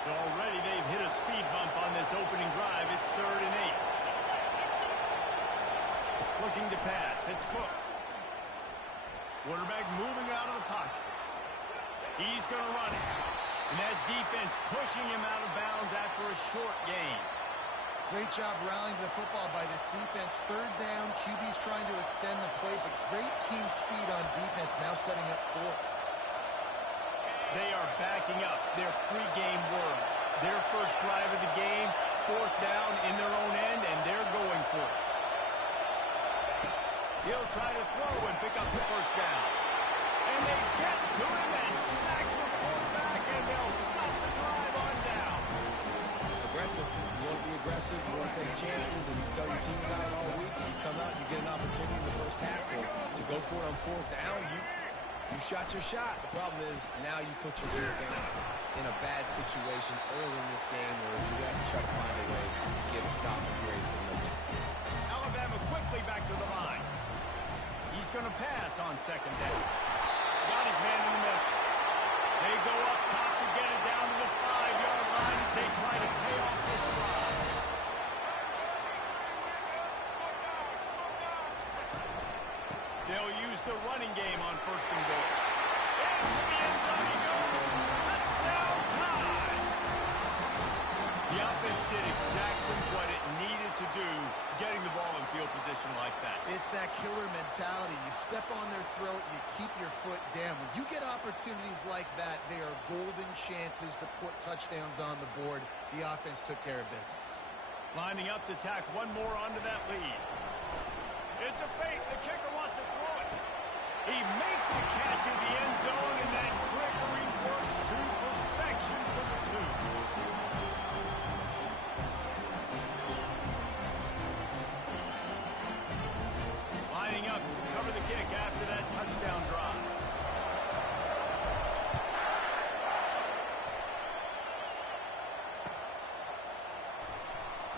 So already they've hit a speed bump on this opening drive. It's 3rd and 8. Looking to pass. It's Cook. Quarterback moving out of the pocket. He's going to run it. And that defense pushing him out of bounds after a short gain. Great job rallying to the football by this defense. 3rd down, QB's trying to extend the play, but great team speed on defense, now setting up 4th. They are backing up their pregame words. Their first drive of the game, 4th down in their own end, and they're going for it. He'll try to throw and pick up the 1st down. And they get to him and sack the quarterback, and they'll stop the drive on down. Aggressive. You want to be aggressive. You want to take chances, and you tell your team about it all week. You come out and you get an opportunity in the first half to go for it on 4th down. You shot your shot. The problem is now you put your defense in a bad situation early in this game where you have to try to find a way to get a stop and create some momentum. Alabama quickly back to the line. He's going to pass on 2nd down. Got his man in the middle. They go up top to get it down to the 5-yard line as they try to pay off this drive. They'll use the running game on 1st and goal. Into the end zone he goes. Touchdown time. The offense did exactly what it needed to do, getting the ball in field position like that. It's that killer mentality. You step on their throat, you keep your foot down. When you get opportunities like that, they are golden chances to put touchdowns on the board. The offense took care of business. Lining up to tack one more onto that lead. It's a fake. The kicker wants to throw it. He makes the catch in the end zone, and that trickery works to perfection for the 2. Lining up to cover the kick after that touchdown drive.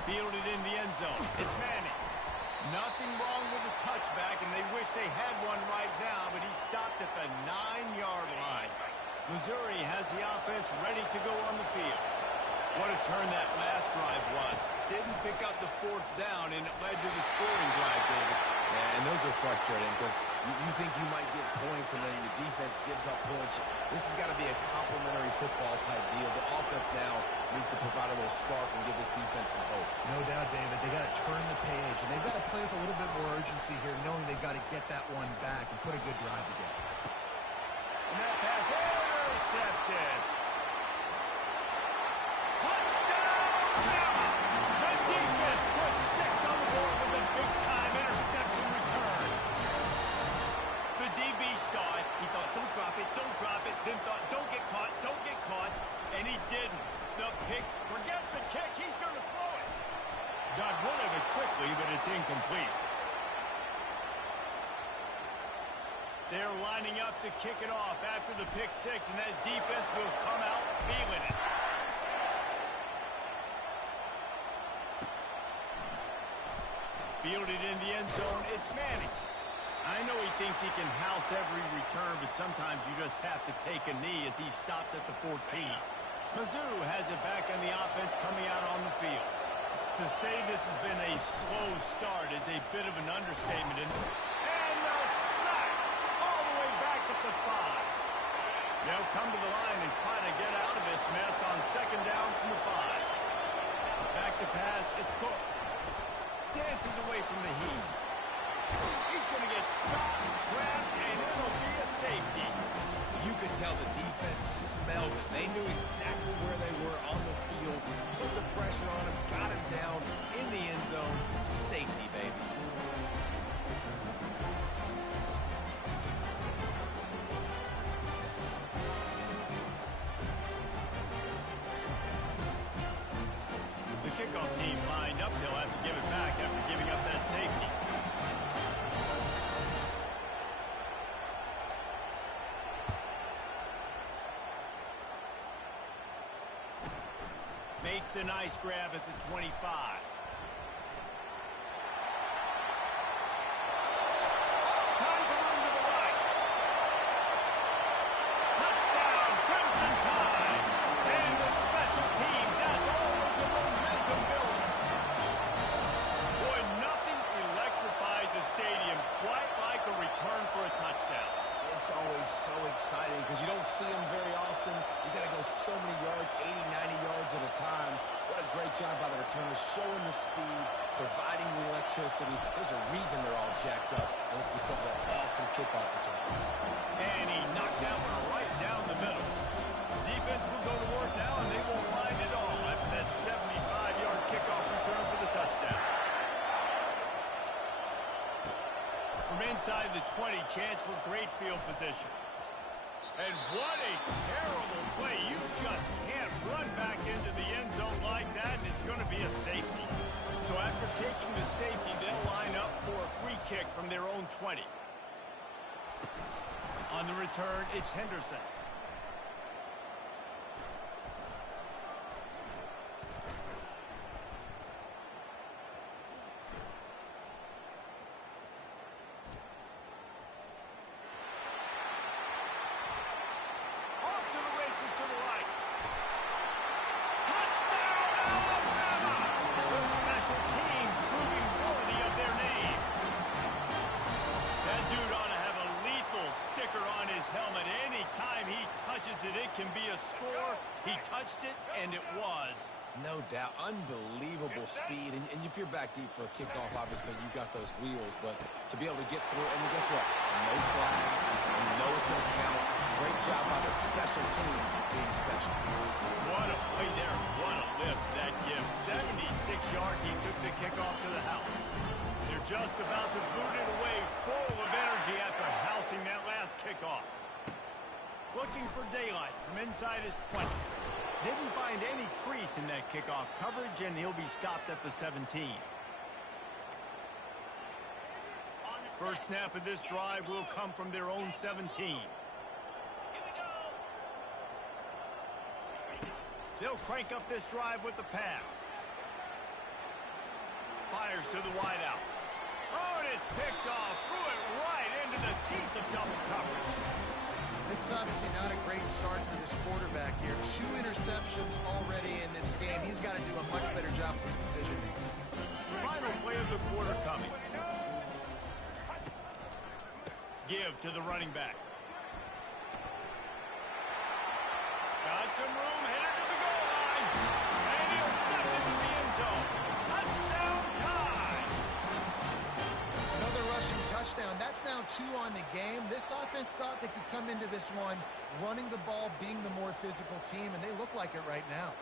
Fielded in the end zone. It's Manning. Nothing wrong with the touchback, and they wish they had one right now, but he stopped at the 9-yard line. Missouri has the offense ready to go on the field. What a turn that last drive was. Didn't pick up the 4th down, and it led to the scoring drive, David. Yeah, and those are frustrating because you think you might get points, and then your defense gives up points. This has got to be a complementary football type deal. The offense now needs to provide a little spark and give this defense some hope. No doubt, David. They got to turn the page, and they've got to play with a little bit more urgency here, knowing they've got to get that one back and put a good drive together. And that pass intercepted. Touchdown! The defense puts 6 on the board with a big-time interception return. The DB saw it. He thought, don't drop it, don't drop it. Then thought, don't get caught, don't get caught. And he didn't. The pick, forget the kick. He's going to throw it. Got rid of it quickly, but it's incomplete. They're lining up to kick it off after the pick 6, and that defense will come out feeling it. Fielded in the end zone, it's Manning. I know he thinks he can house every return, but sometimes you just have to take a knee as he stopped at the 14. Mizzou has it back on the offense coming out on the field. To say this has been a slow start is a bit of an understatement. And the sack all the way back at the 5. They'll come to the line and try to get out of this mess on 2nd down from the 5. Back to pass, it's Cook. Dances away from the heat. He's going to get stopped, trapped, and it'll be a safety. You could tell the defense smelled it. They knew exactly where they were on the field, put the pressure on him, got him down in the end zone. Safety, baby. a nice grab at the 25. Kinds of room to the right. Touchdown, Crimson Tide. And the special teams, that's always a momentum builder. Boy, nothing electrifies a stadium quite like a return for a touchdown. It's always so exciting because you don't see them very often. You got to go so many yards, 80, 90 yards at a time. What a great job by the returners, showing the speed, providing the electricity. There's a reason they're all jacked up, and it's because of that awesome kickoff return. And he knocked that one right down the middle. Defense will go to work now, and they won't mind at all after that 75-yard kickoff return for the touchdown. From inside the 20, chance for great field position. And what a terrible play. You just can't run back into the end zone like that, and it's going to be a safety. So after taking the safety, they'll line up for a free kick from their own 20. On the return, it's Henderson. It can be a score. He touched it, and it was. No doubt. Unbelievable speed. And if you're back deep for a kickoff, obviously you got those wheels. But to be able to get through, and guess what? No flags. You know it's going to count. Great job by the special teams being special. What a play there. What a lift that gives. 76 yards. He took the kickoff to the house. They're just about to boot it away, full of energy after housing that last kickoff. Looking for daylight from inside his 20. Didn't find any crease in that kickoff coverage, and he'll be stopped at the 17. First snap of this drive will come from their own 17. They'll crank up this drive with the pass. Fires to the wideout. Oh, and it's picked off. Threw it right into the teeth of double coverage. This is obviously not a great start for this quarterback here. 2 interceptions already in this game. He's got to do a much better job with his decision-making. Final play of the quarter coming. Give to the running back. Got some room, headed to the goal line. And he'll step into the end zone. Touchdown, Tide! Another rushing touchdown. That's now 2 on the game. This offense thought they could come into this one running the ball, being the more physical team, and they look like it right now.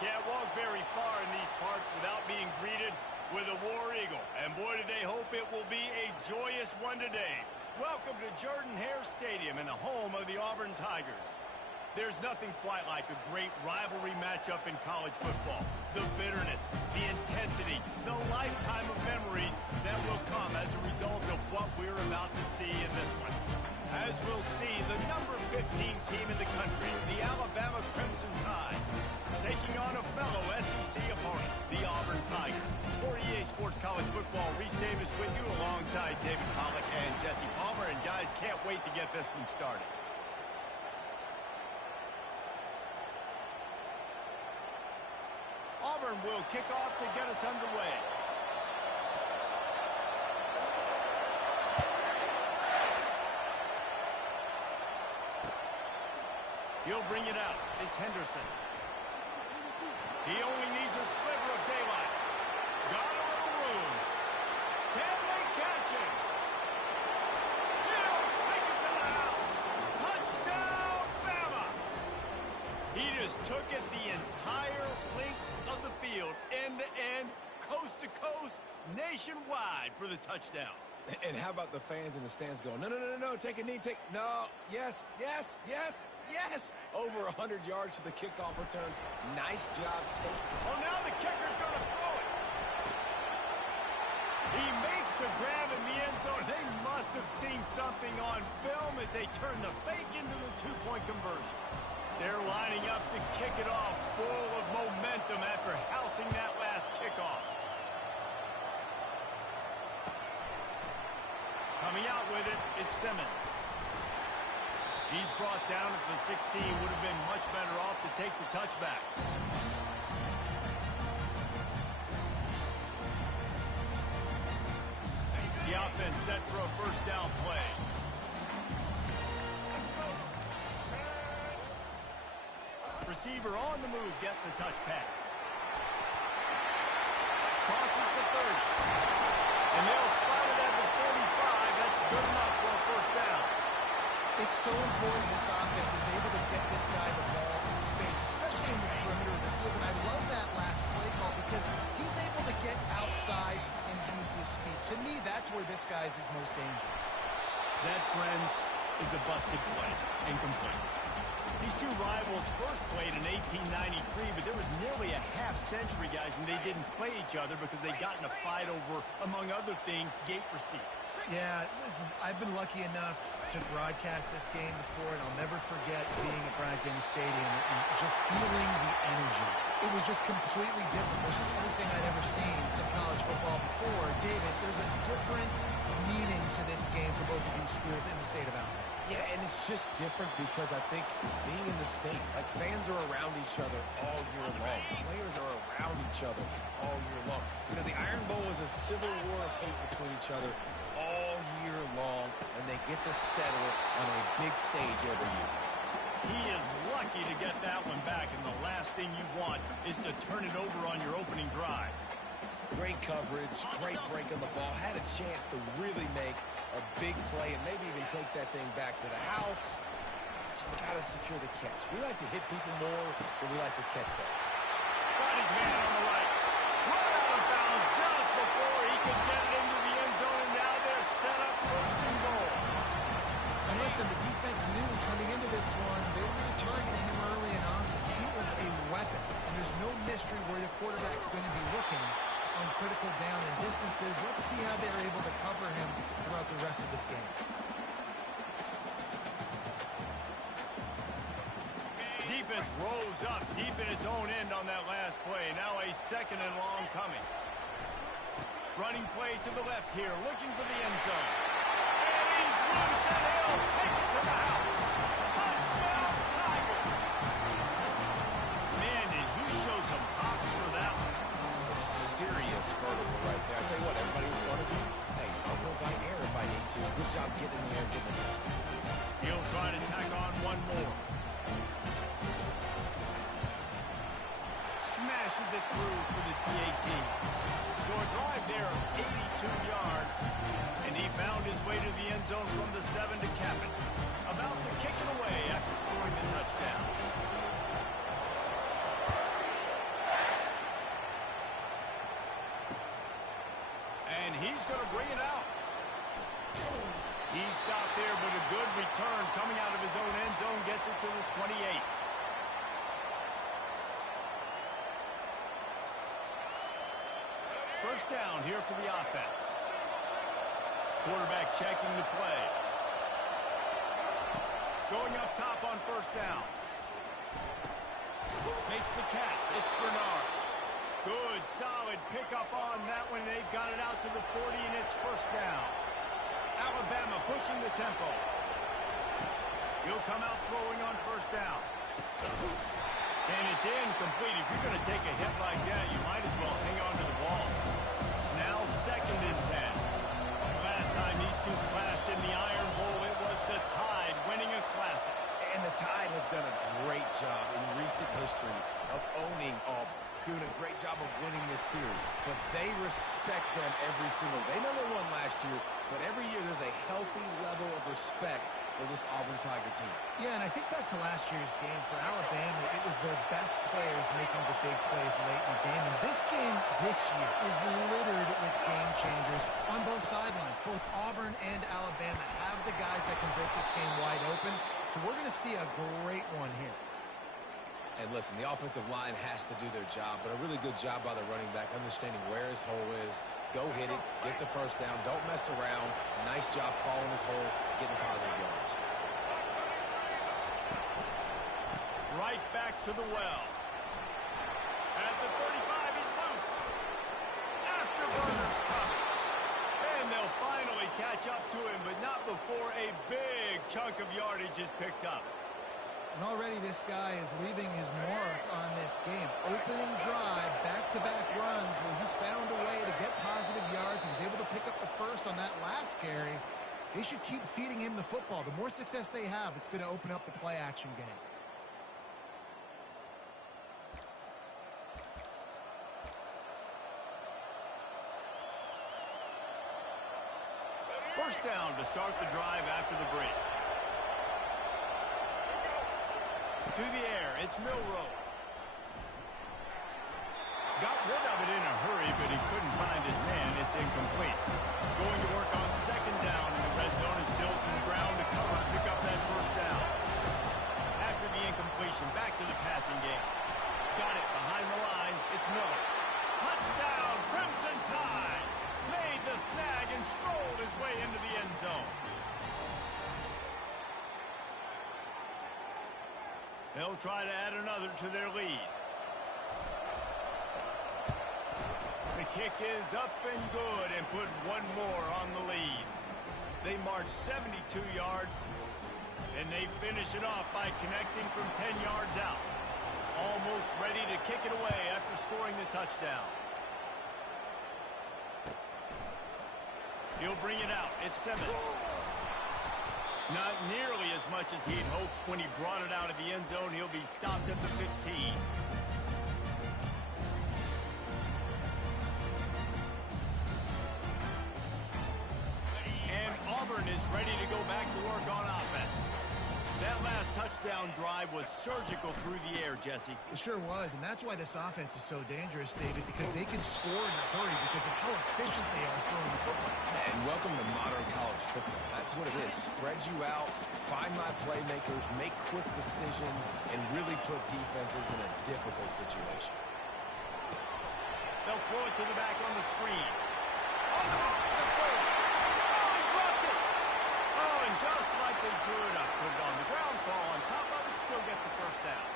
can't walk very far in these parts without being greeted with a War Eagle. And boy, do they hope it will be a joyous one today. Welcome to Jordan-Hare Stadium and the home of the Auburn Tigers. There's nothing quite like a great rivalry matchup in college football. The bitterness, the intensity, the lifetime of memories that will come as a result of what we're about to see in this one. As we'll see, the number 15 team in the country, the Alabama Crimson Tide, taking on a fellow SEC opponent, the Auburn Tigers. For EA Sports College Football, Reese Davis with you alongside David Pollack and Jesse Palmer. And guys, can't wait to get this one started. Auburn will kick off to get us underway. He'll bring it out. It's Henderson. He only needs a sliver of daylight. Got a little room. Can they catch him? He'll take it to the house. Touchdown, Bama! He just took it the entire length of the field, end to end, coast to coast, nationwide for the touchdown. And how about the fans in the stands going, no, no, no, no, no, take a knee, no, yes, yes, yes, yes. Over 100 yards to the kickoff return. Nice job, Tate. Oh, now the kicker's going to throw it. He makes the grab in the end zone. They must have seen something on film as they turn the fake into the two-point conversion. They're lining up to kick it off full of momentum after housing that last kickoff. Coming out with it, it's Simmons. He's brought down at the 16. Would have been much better off to take the touchback. The offense set for a first down play. Receiver on the move gets the touch pass. Crosses the 30. And they'll spot it at the 45. That's good enough for a first down. It's so important this offense is able to get this guy the ball in space, especially in the perimeter of the field. And I love that last play call because he's able to get outside and use his speed. To me, that's where this guy is his most dangerous. That, friends, is a busted play. Incomplete. These two rivals first played in 1893, but there was nearly a half-century, guys, when they didn't play each other because they got in a fight over, among other things, gate receipts. Yeah, listen, I've been lucky enough to broadcast this game before, and I'll never forget being at Bryant-Denny Stadium and just feeling the energy. It was just completely different versus anything I'd ever seen in college football before. David, there's a different meaning to this game for both of these schools in the state of Alabama. Yeah, and it's just different because I think being in the state, like fans are around each other all year long. Players are around each other all year long. You know, the Iron Bowl is a civil war of hate between each other all year long, and they get to settle it on a big stage every year. He is lucky to get that one back, and the last thing you want is to turn it over on your opening drive. Great coverage, great break on the ball. Had a chance to really make a big play and maybe even take that thing back to the house. So we got to secure the catch. We like to hit people more than we like to catch balls. Got his man on the right. Right out of bounds just before he could get it into the end zone, and now they're set up first and goal. And listen, the defense knew coming into this one, they were going to target him early and often. He is a weapon, and there's no mystery where the quarterback's going to be looking on critical down and distances. Let's see how they're able to cover him throughout the rest of this game. Defense rose up deep in its own end on that last play. Now a second and long coming. Running play to the left here, looking for the end zone. And he's loose, and he'll take it to the house. Touchdown, Tigers! Man, did he show some pop for that one. Some serious vertical right there. I tell you what, everybody in front of you, hey, I'll go by air if I need to. Good job getting in the air, getting the basket. He'll try to tack on one more. Smashes it through for the PAT. So a drive there of 82 yards, and he found his way to the end zone from the 7 to cap it. About to kick it away after scoring the touchdown. he's going to bring it out. He stopped there, but a good return coming out of his own end zone gets it to the 28. First down here for the offense. Quarterback checking the play. Going up top on first down. Makes the catch. It's Bernard. Good, solid pickup on that one. They've got it out to the 40, and it's first down. Alabama pushing the tempo. He'll come out throwing on first down. And it's incomplete. If you're going to take a hit like that, you might as well hang on to the ball. Now second and 10. Last time these two clashed in the Iron Bowl, it was the Tide winning a Classic. And the Tide have done a great job in recent history of owning Auburn. Doing a great job of winning this series. But they respect them every single day. They know they won last year, but every year there's a healthy level of respect for this Auburn Tiger team. Yeah, and I think back to last year's game. For Alabama, it was their best players making the big plays late in the game. And this game this year is littered with game changers on both sidelines. Both Auburn and Alabama have the guys that can break this game wide open. So we're going to see a great one here. And listen, the offensive line has to do their job, but a really good job by the running back, understanding where his hole is. Go hit it, get the first down, don't mess around. Nice job following his hole, getting positive yards. Right back to the well. At the 35, he's loose. Afterburners coming. And they'll finally catch up to him, but not before a big chunk of yardage is picked up. And already this guy is leaving his mark on this game. Opening drive, back-to-back runs where he's found a way to get positive yards. He was able to pick up the first on that last carry. They should keep feeding him the football. The more success they have, it's going to open up the play-action game. First down to start the drive after the break. To the air, it's Milroe. Got rid of it in a hurry, but he couldn't find his man. It's incomplete. Going to work on second down in the red zone is still some ground to cover to pick up that first down. After the incompletion, back to the passing game. Got it behind the line. It's Miller. Touchdown, Crimson Tide. Made the snag and strolled his way into the end zone. They'll try to add another to their lead. The kick is up and good and put one more on the lead. They march 72 yards, and they finish it off by connecting from 10 yards out. Almost ready to kick it away after scoring the touchdown. He'll bring it out. It's Simmons. Not nearly as much as he'd hoped when he brought it out of the end zone. He'll be stopped at the 15. And Auburn is ready to go back to work on offense. That last touchdown drive was surgical through the air, Jesse. It sure was, and that's why this offense is so dangerous, David, because they can score in a hurry because of how efficient they are throwing the football. And welcome to modern college football. That's what it is. Spread you out, find my playmakers, make quick decisions, and really put defenses in a difficult situation. They'll throw it to the back on the screen. Oh, no, he dropped it. Oh, and just like they drew it up, put it on the ground, fall on top of it, still get the first down.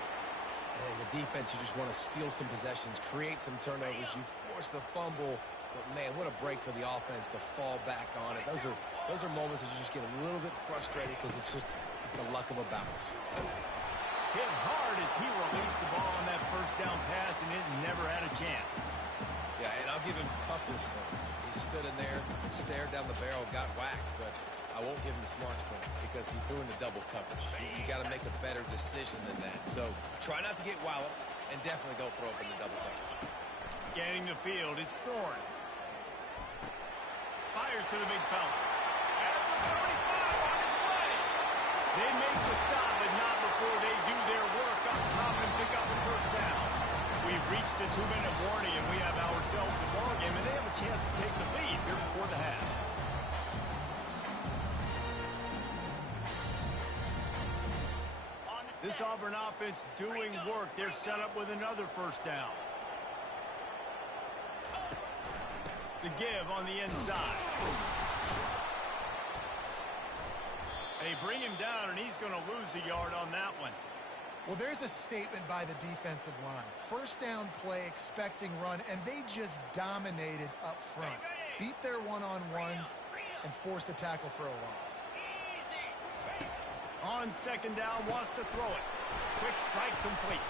And as a defense, you just want to steal some possessions, create some turnovers. You force the fumble. But, man, what a break for the offense to fall back on it. Those are moments that you just get a little bit frustrated because it's the luck of a bounce. Hit hard as he released the ball on that first down pass, and it never had a chance. Yeah, and I'll give him toughness points. He stood in there, stared down the barrel, got whacked, but I won't give him smarts points because he threw into double coverage. You got to make a better decision than that. So try not to get walloped, and definitely don't throw up into double coverage. Scanning the field, it's Thorne. Fires to the big fella. At the 45 on his way. They make the stop, but not before they do their work up top and pick up the first down. We've reached the 2-minute warning, and we have ourselves a ball game, and they have a chance to take the lead here before the half. This Auburn offense doing work. They're set up with another first down. The give on the inside. They bring him down, and he's going to lose a yard on that one. Well, there's a statement by the defensive line. First down play, expecting run, and they just dominated up front. Beat their one-on-ones and forced a tackle for a loss. On second down, wants to throw it. Quick strike complete.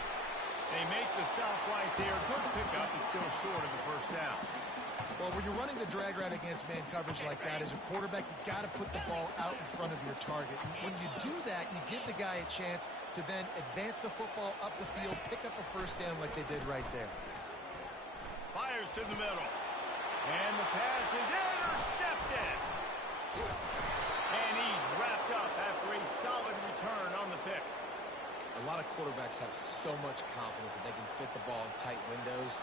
They make the stop right there. Good pickup and still short of the first down. Well, when you're running the drag route against man coverage like that, as a quarterback, you've got to put the ball out in front of your target. And when you do that, you give the guy a chance to then advance the football up the field, pick up a first down like they did right there. Fires to the middle. And the pass is intercepted. And he's wrapped up after a solid return on the pick. A lot of quarterbacks have so much confidence that they can fit the ball in tight windows.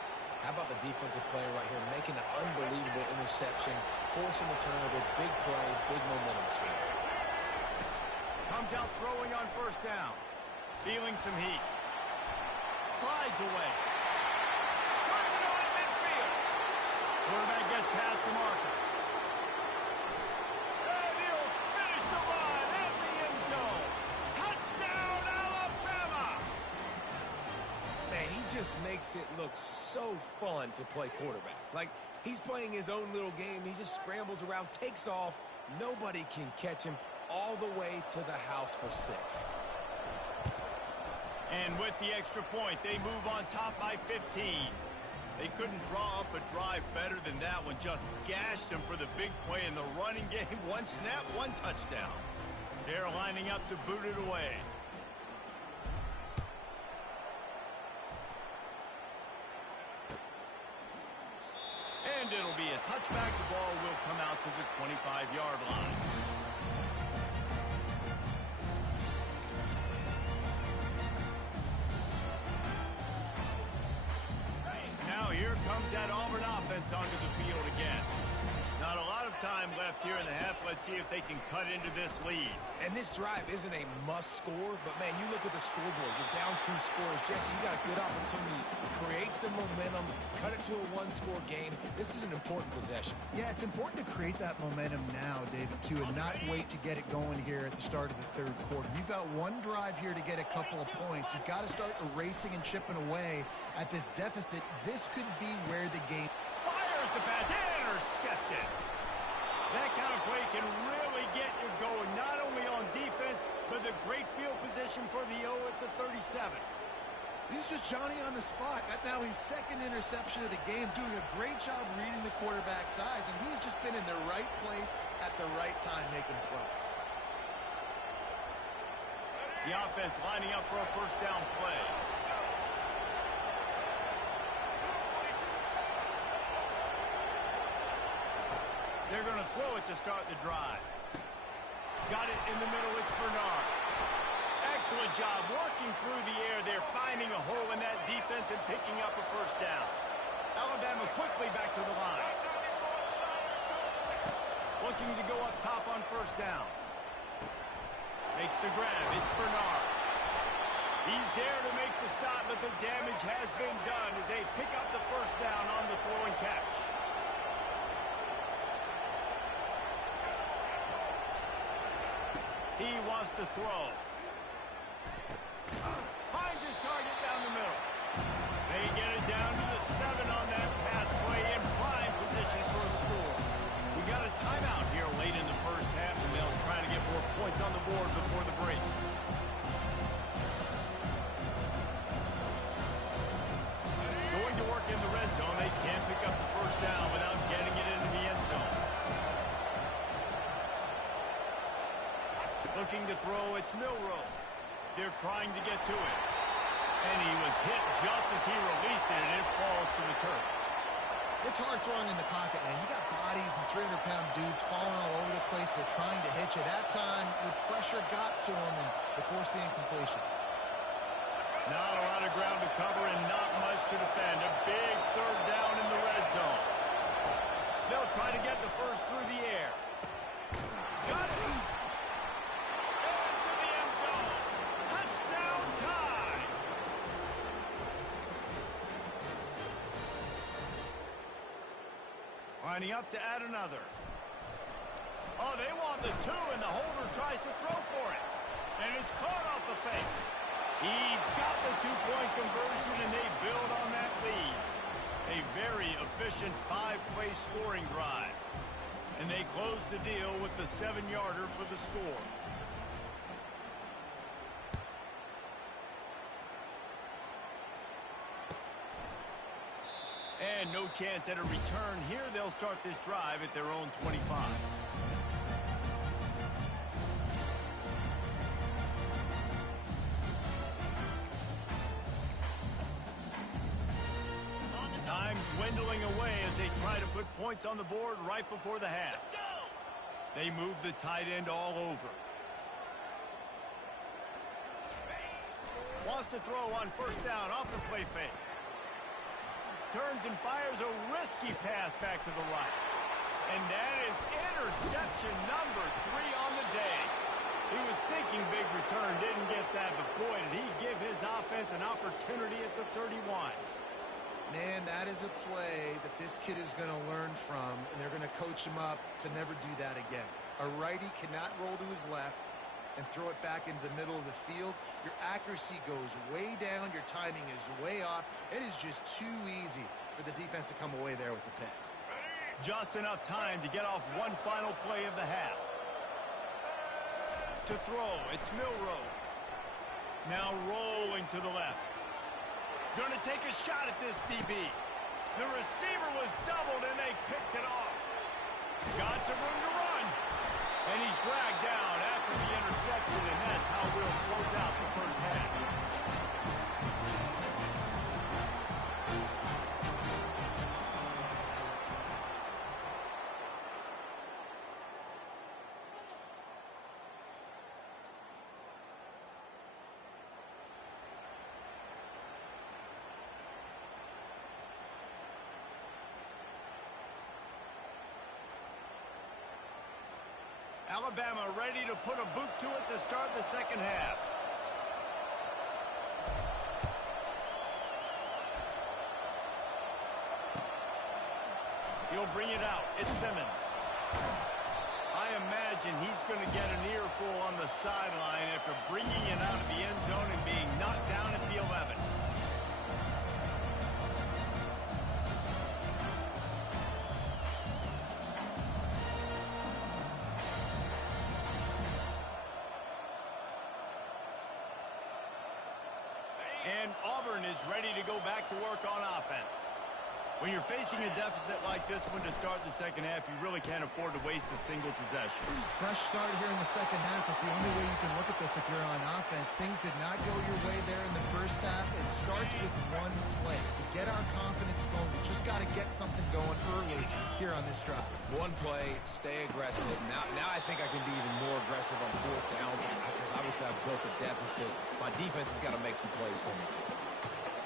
How about the defensive player right here making an unbelievable interception, forcing the turnover, big play, big momentum swing. Comes out throwing on first down. Feeling some heat. Slides away. Turns it on at midfield. Quarterback gets past the marker. And he'll finish the line at the end zone. Touchdown, Alabama! Man, he just makes it look so fun to play quarterback. Like, he's playing his own little game. He just scrambles around, takes off. Nobody can catch him all the way to the house for 6. And with the extra point, they move on top by 15. They couldn't draw up a drive better than that one. Just gashed them for the big play in the running game. One snap, one touchdown. They're lining up to boot it away. And it'll be a touchback. The ball will come out to the 25-yard line. Now here comes that Auburn offense onto the field again. Not a lot of time left here in the half. Let's see if they can cut into this lead. And this drive isn't a must score, but man, you look at the scoreboard, you're down 2 scores. Jesse, you got a good opportunity to create some momentum, cut it to a 1-score game. This is an important possession. Yeah, it's important to create that momentum now, David, too, and not wait to get it going here at the start of the third quarter. You've got one drive here to get a couple of points. You've got to start erasing and chipping away at this deficit. This could be where the game... Fires the pass, intercepted. That kind of play can really get you going, not only on defense, but the great field position for the O at the 37. He's just Johnny on the spot. Now his second interception of the game, doing a great job reading the quarterback's eyes, and he's just been in the right place at the right time making plays. The offense lining up for a first down play. They're going to throw it to start the drive. Got it in the middle. It's Bernard. Excellent job working through the air. They're finding a hole in that defense and picking up a first down. Alabama quickly back to the line. Looking to go up top on first down. Makes the grab. It's Bernard. He's there to make the stop, but the damage has been done as they pick up the first down on the throw and catch. He wants to throw. Finds his target down the middle. They get it down to the 7 on that pass play in prime position for a score. We got a timeout here late in the first half, and they'll try to get more points on the board before the break. Going to work in the red zone. They can't pick up the first down without getting it into the end zone. Looking to throw, it's Milroe. They're trying to get to it. And he was hit just as he released it, and it falls to the turf. It's hard throwing in the pocket, man. You got bodies and 300-pound dudes falling all over the place. They're trying to hit you. That time, the pressure got to him, and they forced the incompletion. Not a lot of ground to cover and not much to defend. A big third down in the red zone. They'll try to get the first through the air. Got it. Into the end zone. Touchdown tie. Lining up to add another. Oh, they want the 2, and the holder tries to throw for it. And it's caught off the fake. He's got the 2-point conversion, and they build on that lead. A very efficient 5-play scoring drive. And they close the deal with the 7-yarder for the score. And no chance at a return here. They'll start this drive at their own 25. Time dwindling away as they try to put points on the board right before the half. They move the tight end all over. Wants to throw on first down off the play fake. Turns and fires a risky pass back to the right. And that is interception number 3 on the day. He was thinking big return, didn't get that, but boy, did he give his offense an opportunity at the 31. Man, that is a play that this kid is going to learn from, and they're going to coach him up to never do that again. A righty cannot roll to his left and throw it back into the middle of the field. Your accuracy goes way down. Your timing is way off. It is just too easy for the defense to come away there with the pick. Just enough time to get off one final play of the half. To throw, it's Milroe. Now rolling to the left. Going to take a shot at this DB. The receiver was doubled, and they picked it off. Got some room to run. And he's dragged down after the interception, and that's how we'll close out the first half. Alabama ready to put a boot to it to start the second half. He'll bring it out. It's Simmons. I imagine he's going to get an earful on the sideline after bringing it out of the end zone and being knocked down at the 11. And Auburn is ready to go back to work on offense. When you're facing a deficit like this one to start the second half, you really can't afford to waste a single possession. Fresh start here in the second half is the only way you can look at this if you're on offense. Things did not go your way there in the first half. It starts with one play. To get our confidence going, we just got to get something going early here on this drive. One play, stay aggressive. Now I think I can be even more aggressive on fourth downs because obviously I've built a deficit. My defense has got to make some plays for me too.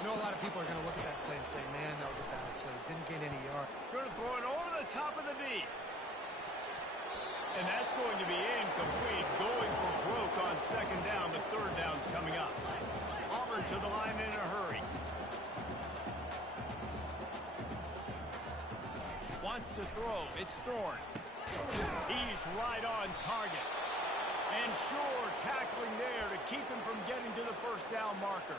I know a lot of people are going to look at that play and say, man, that was a bad play. Didn't gain any yard. Going to throw it over the top of the knee. And that's going to be incomplete. Going for broke on second down. The third down's coming up. Auburn to the line in a hurry. Wants to throw. It's Thorne. He's right on target. And sure, tackling there to keep him from getting to the first down marker.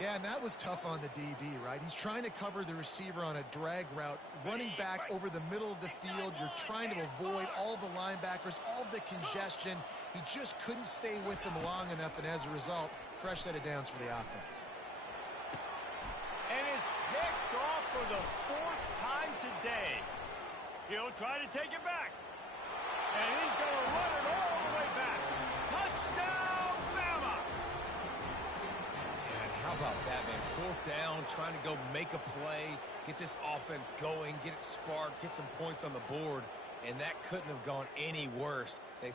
Yeah, and that was tough on the DB, right? He's trying to cover the receiver on a drag route, running back over the middle of the field. You're trying to avoid all the linebackers, all the congestion. He just couldn't stay with them long enough, and as a result, fresh set of downs for the offense. And it's picked off for the fourth time today. He'll try to take it back. And he's going to run it all the way back. Touchdown, Bama! How about that, man? Fourth down, trying to go make a play, get this offense going, get it sparked, get some points on the board, and that couldn't have gone any worse. They